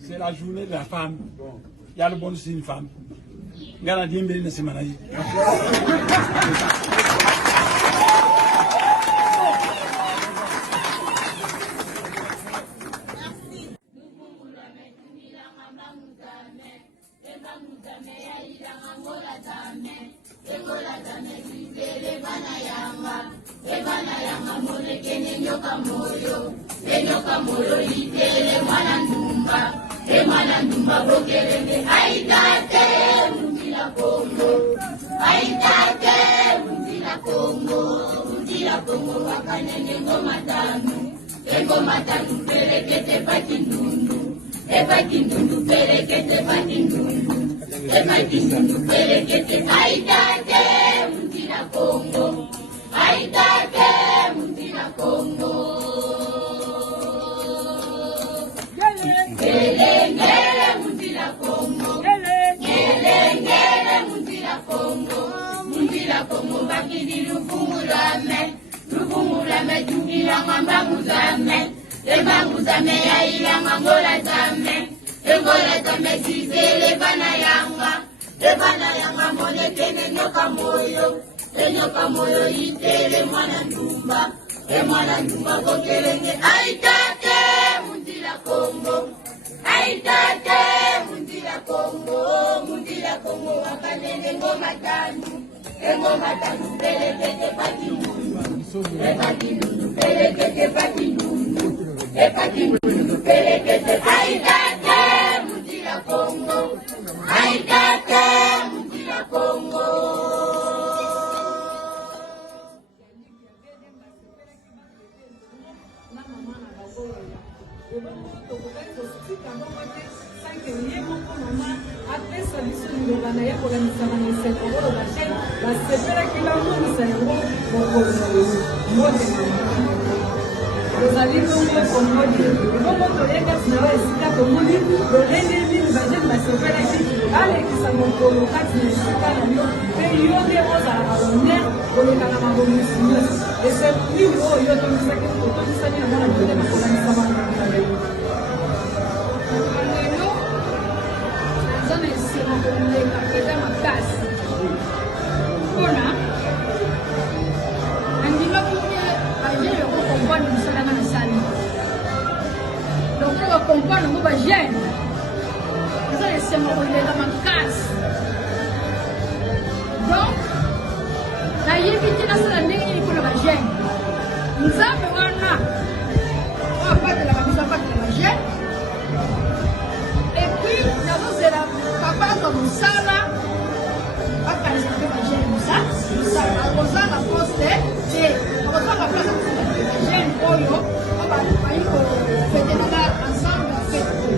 C'est la journée de la femme. Il y a le bon c'est une femme. Regarde bien bien c'est manaï. Enyoka moyo itele mwana ndumba bokelenge aitate mundila Kongo aitate mundila Kongo wakanenge ngoma tanu perekete pakindundu perekete pakindundu perekete aitate mundila Kongo aitate mundila Kongo. Gelengele mundila Kongo bakidi lufumulame jungila ngamba muzame ya ilanga ngola zame zizele bana yanga monekene nyoka moyo itele mwana ndumba bokelenge aitate mundila Kongo aitate mundila Kongo wakanenge ngoma tanu perekete pakindundu perekete aitate mundila Kongo aitate mundila Kongo. liloba na ye kolanisaka na eseko oyo bashene basepelaki bamonisa yango mokolo na lelo mbote ozali bongo komodi bongo toyekati na yo esika tomoni lolenge nini bajene basepelaki balekisa mokolo kati na esika na yo mpe yo nde ozalaka bonere kolekana mabongisi nyonso ese nini oyo yo tomisaki otomisani na mwana bonere bakolanisaka na lelo lelo naza na esima koleka eza makasi mpona nandimaki bagene okomprendre mosalanga na sali donc po bacomprendre ngo bagene eza na esima koleka makasi donc nayebi te nasala ndenge nini mpona bagene nzambe wana oyo apatelaka biso apatela bagene epuis nazozela papa azwa mosala bakanisa mpe bagene mosala akozanga poste te akozanga place bagene oyo bayi kofetelaka ensemble afete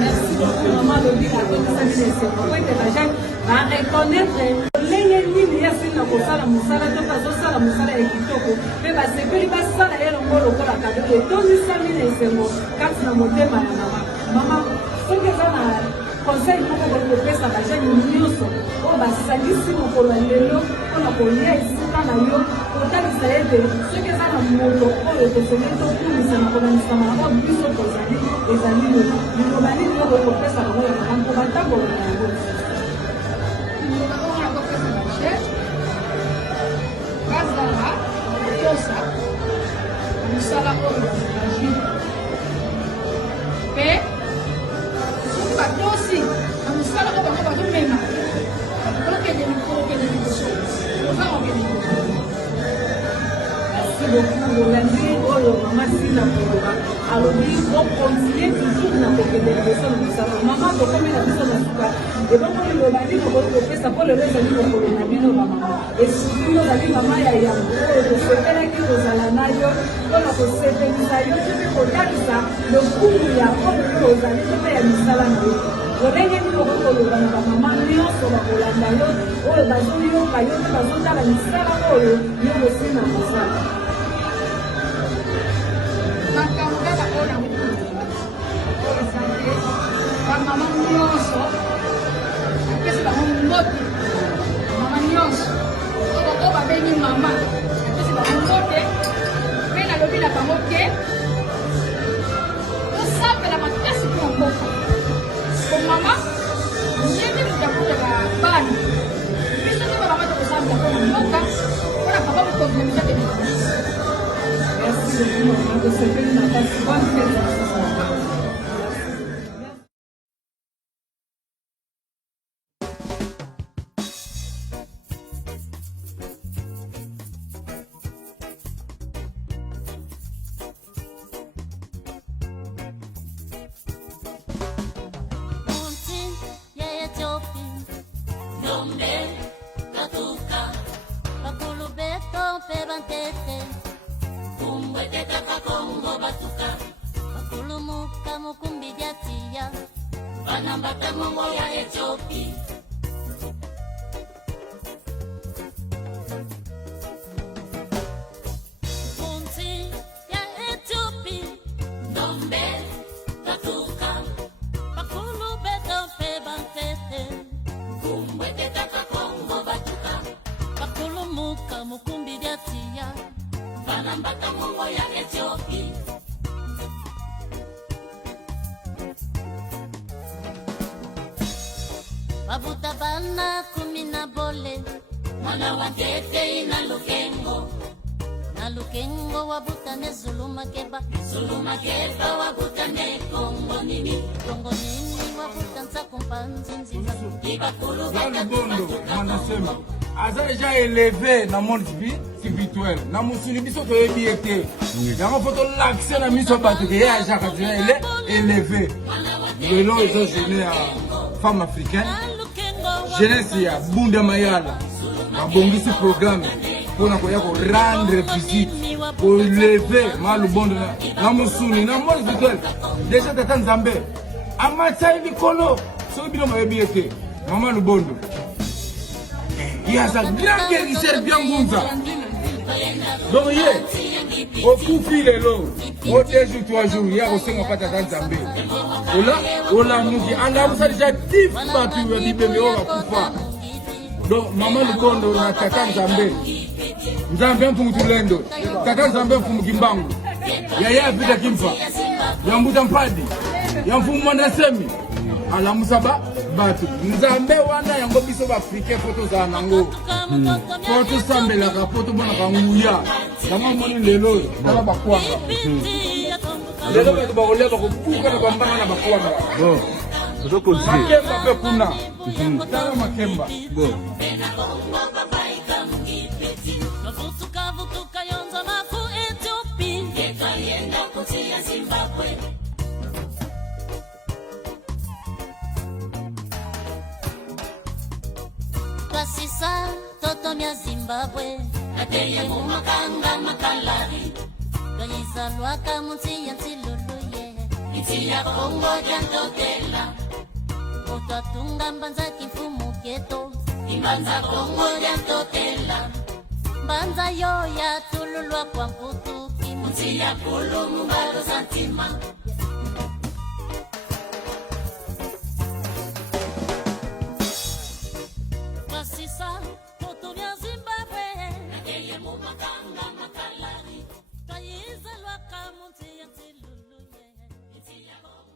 merci beaucoup maman lobi nakotisami na esengo po ete bagene bareconnaître ndenge nini ye asili na kosala mosala to bazosala mosala ya kitoko mpe basepeli basala ye longo lokola kado etondisami na esengo kati na motema ya mama mama soki eza na conseil moko boye kopesa bajene nyonso oyo basangisi mokolo ya lelo mpona kolia esika na yo kotalisa ete soki eza na moto oyo tosenge tokumisa na kolanisama na oyo biso tozali ezali liloba nini yo boye kopesa bango ya mama mpo batambola na yango bazala kotosa mosala oyo bazali mpe soki batosi na mosala oyo bango bazomema okende likolo okende liboso oza okende merci beaucoup olandi oyo mama sila koloba alobi okontinue toujours na kokende liboso na mosala mama tokomela biso na suka ebongo liloba nini okoki kopesa mpo lelo ezali mokolo na bino bamama esuki ozali mama ya yango oyo tosepelaki kozala na yo mpona kosepelisa yo mpe kotalisa lokumu ya oyo yo ozali mpe ya misala na yo olenge nini okoki koloba na bamama nyonso bakolanda yo oyo bazoyoka yo mpe bazotala misala oyo yo bosi na mosala makambo kaka oyo na oyo ezali bamama nyonso apesi bango mbote mama nyonso oyo babengi mama apesi bango mbote mpe nalobi na bango ke tosambela makasi mpo mboka po mama yebi moto akotaka bana biso nde bamama tokosambela mpo na mboka mpona papa mokonzi na biso tene merci beaucoup nakosepeli na pasi bonne fête Babuta bana kumina bole mwana wa tete ina lukengo na lukengo wabuta ne zuluma keba wabuta ne kongo nini wabuta nsa kumpanzi nziza ibakulu Lubondo manasema aza déjà élevé dans monde spirituel na musuni biso to yebi ete yango foto l'accès na miso bato ke ya jaka il est élevé lelo ezo jeune à femme africaine jeunesse ya Bunda Mayala babongisi programme pona ko ya ko rendre visite pour lever Lubondo na musuni na monde spirituel déjà tata Nzambe amacha likolo soki bino bayebi ete mama Lubondo il a sa grande guérisseur bien gonza donc ye okufi lelo o 2 jours 3 jours ya kosenga pata ta Nzambe ola muki alamusa deja 10 batu ya bibembe oyo bakufa donc mama Lubondo na tata Nzambe Nzambe mfungutulendo tata Nzambe mfumukimbangu yaya apita kimfa yambuta mpadi yamfumu mandasemi alamusa batu Nzambe wana yango biso baafrikain foto za nango foto sambelaka foto bonaka nguya yango moni lelo tala bakwanga lelo bato bakolia bakopuka na bambanga na bakwanga makemba mpe kuna tala makemba Twasisa toto mya Zimbabwe ateye mu makanga makalari twayizalwaka munsi ya ntiluluye iti ya Kongo jantotela otwatunga mbanza kifumu geto imbanza Kongo jantotela mbanza yo yatululwa kwa mputu kimunsi ya kulumu mbalo santima Twasisa toto mya Zimbabwe ateye mu makanga makalari twayizalwaka munsi ya ntiluluye iti ya Kongo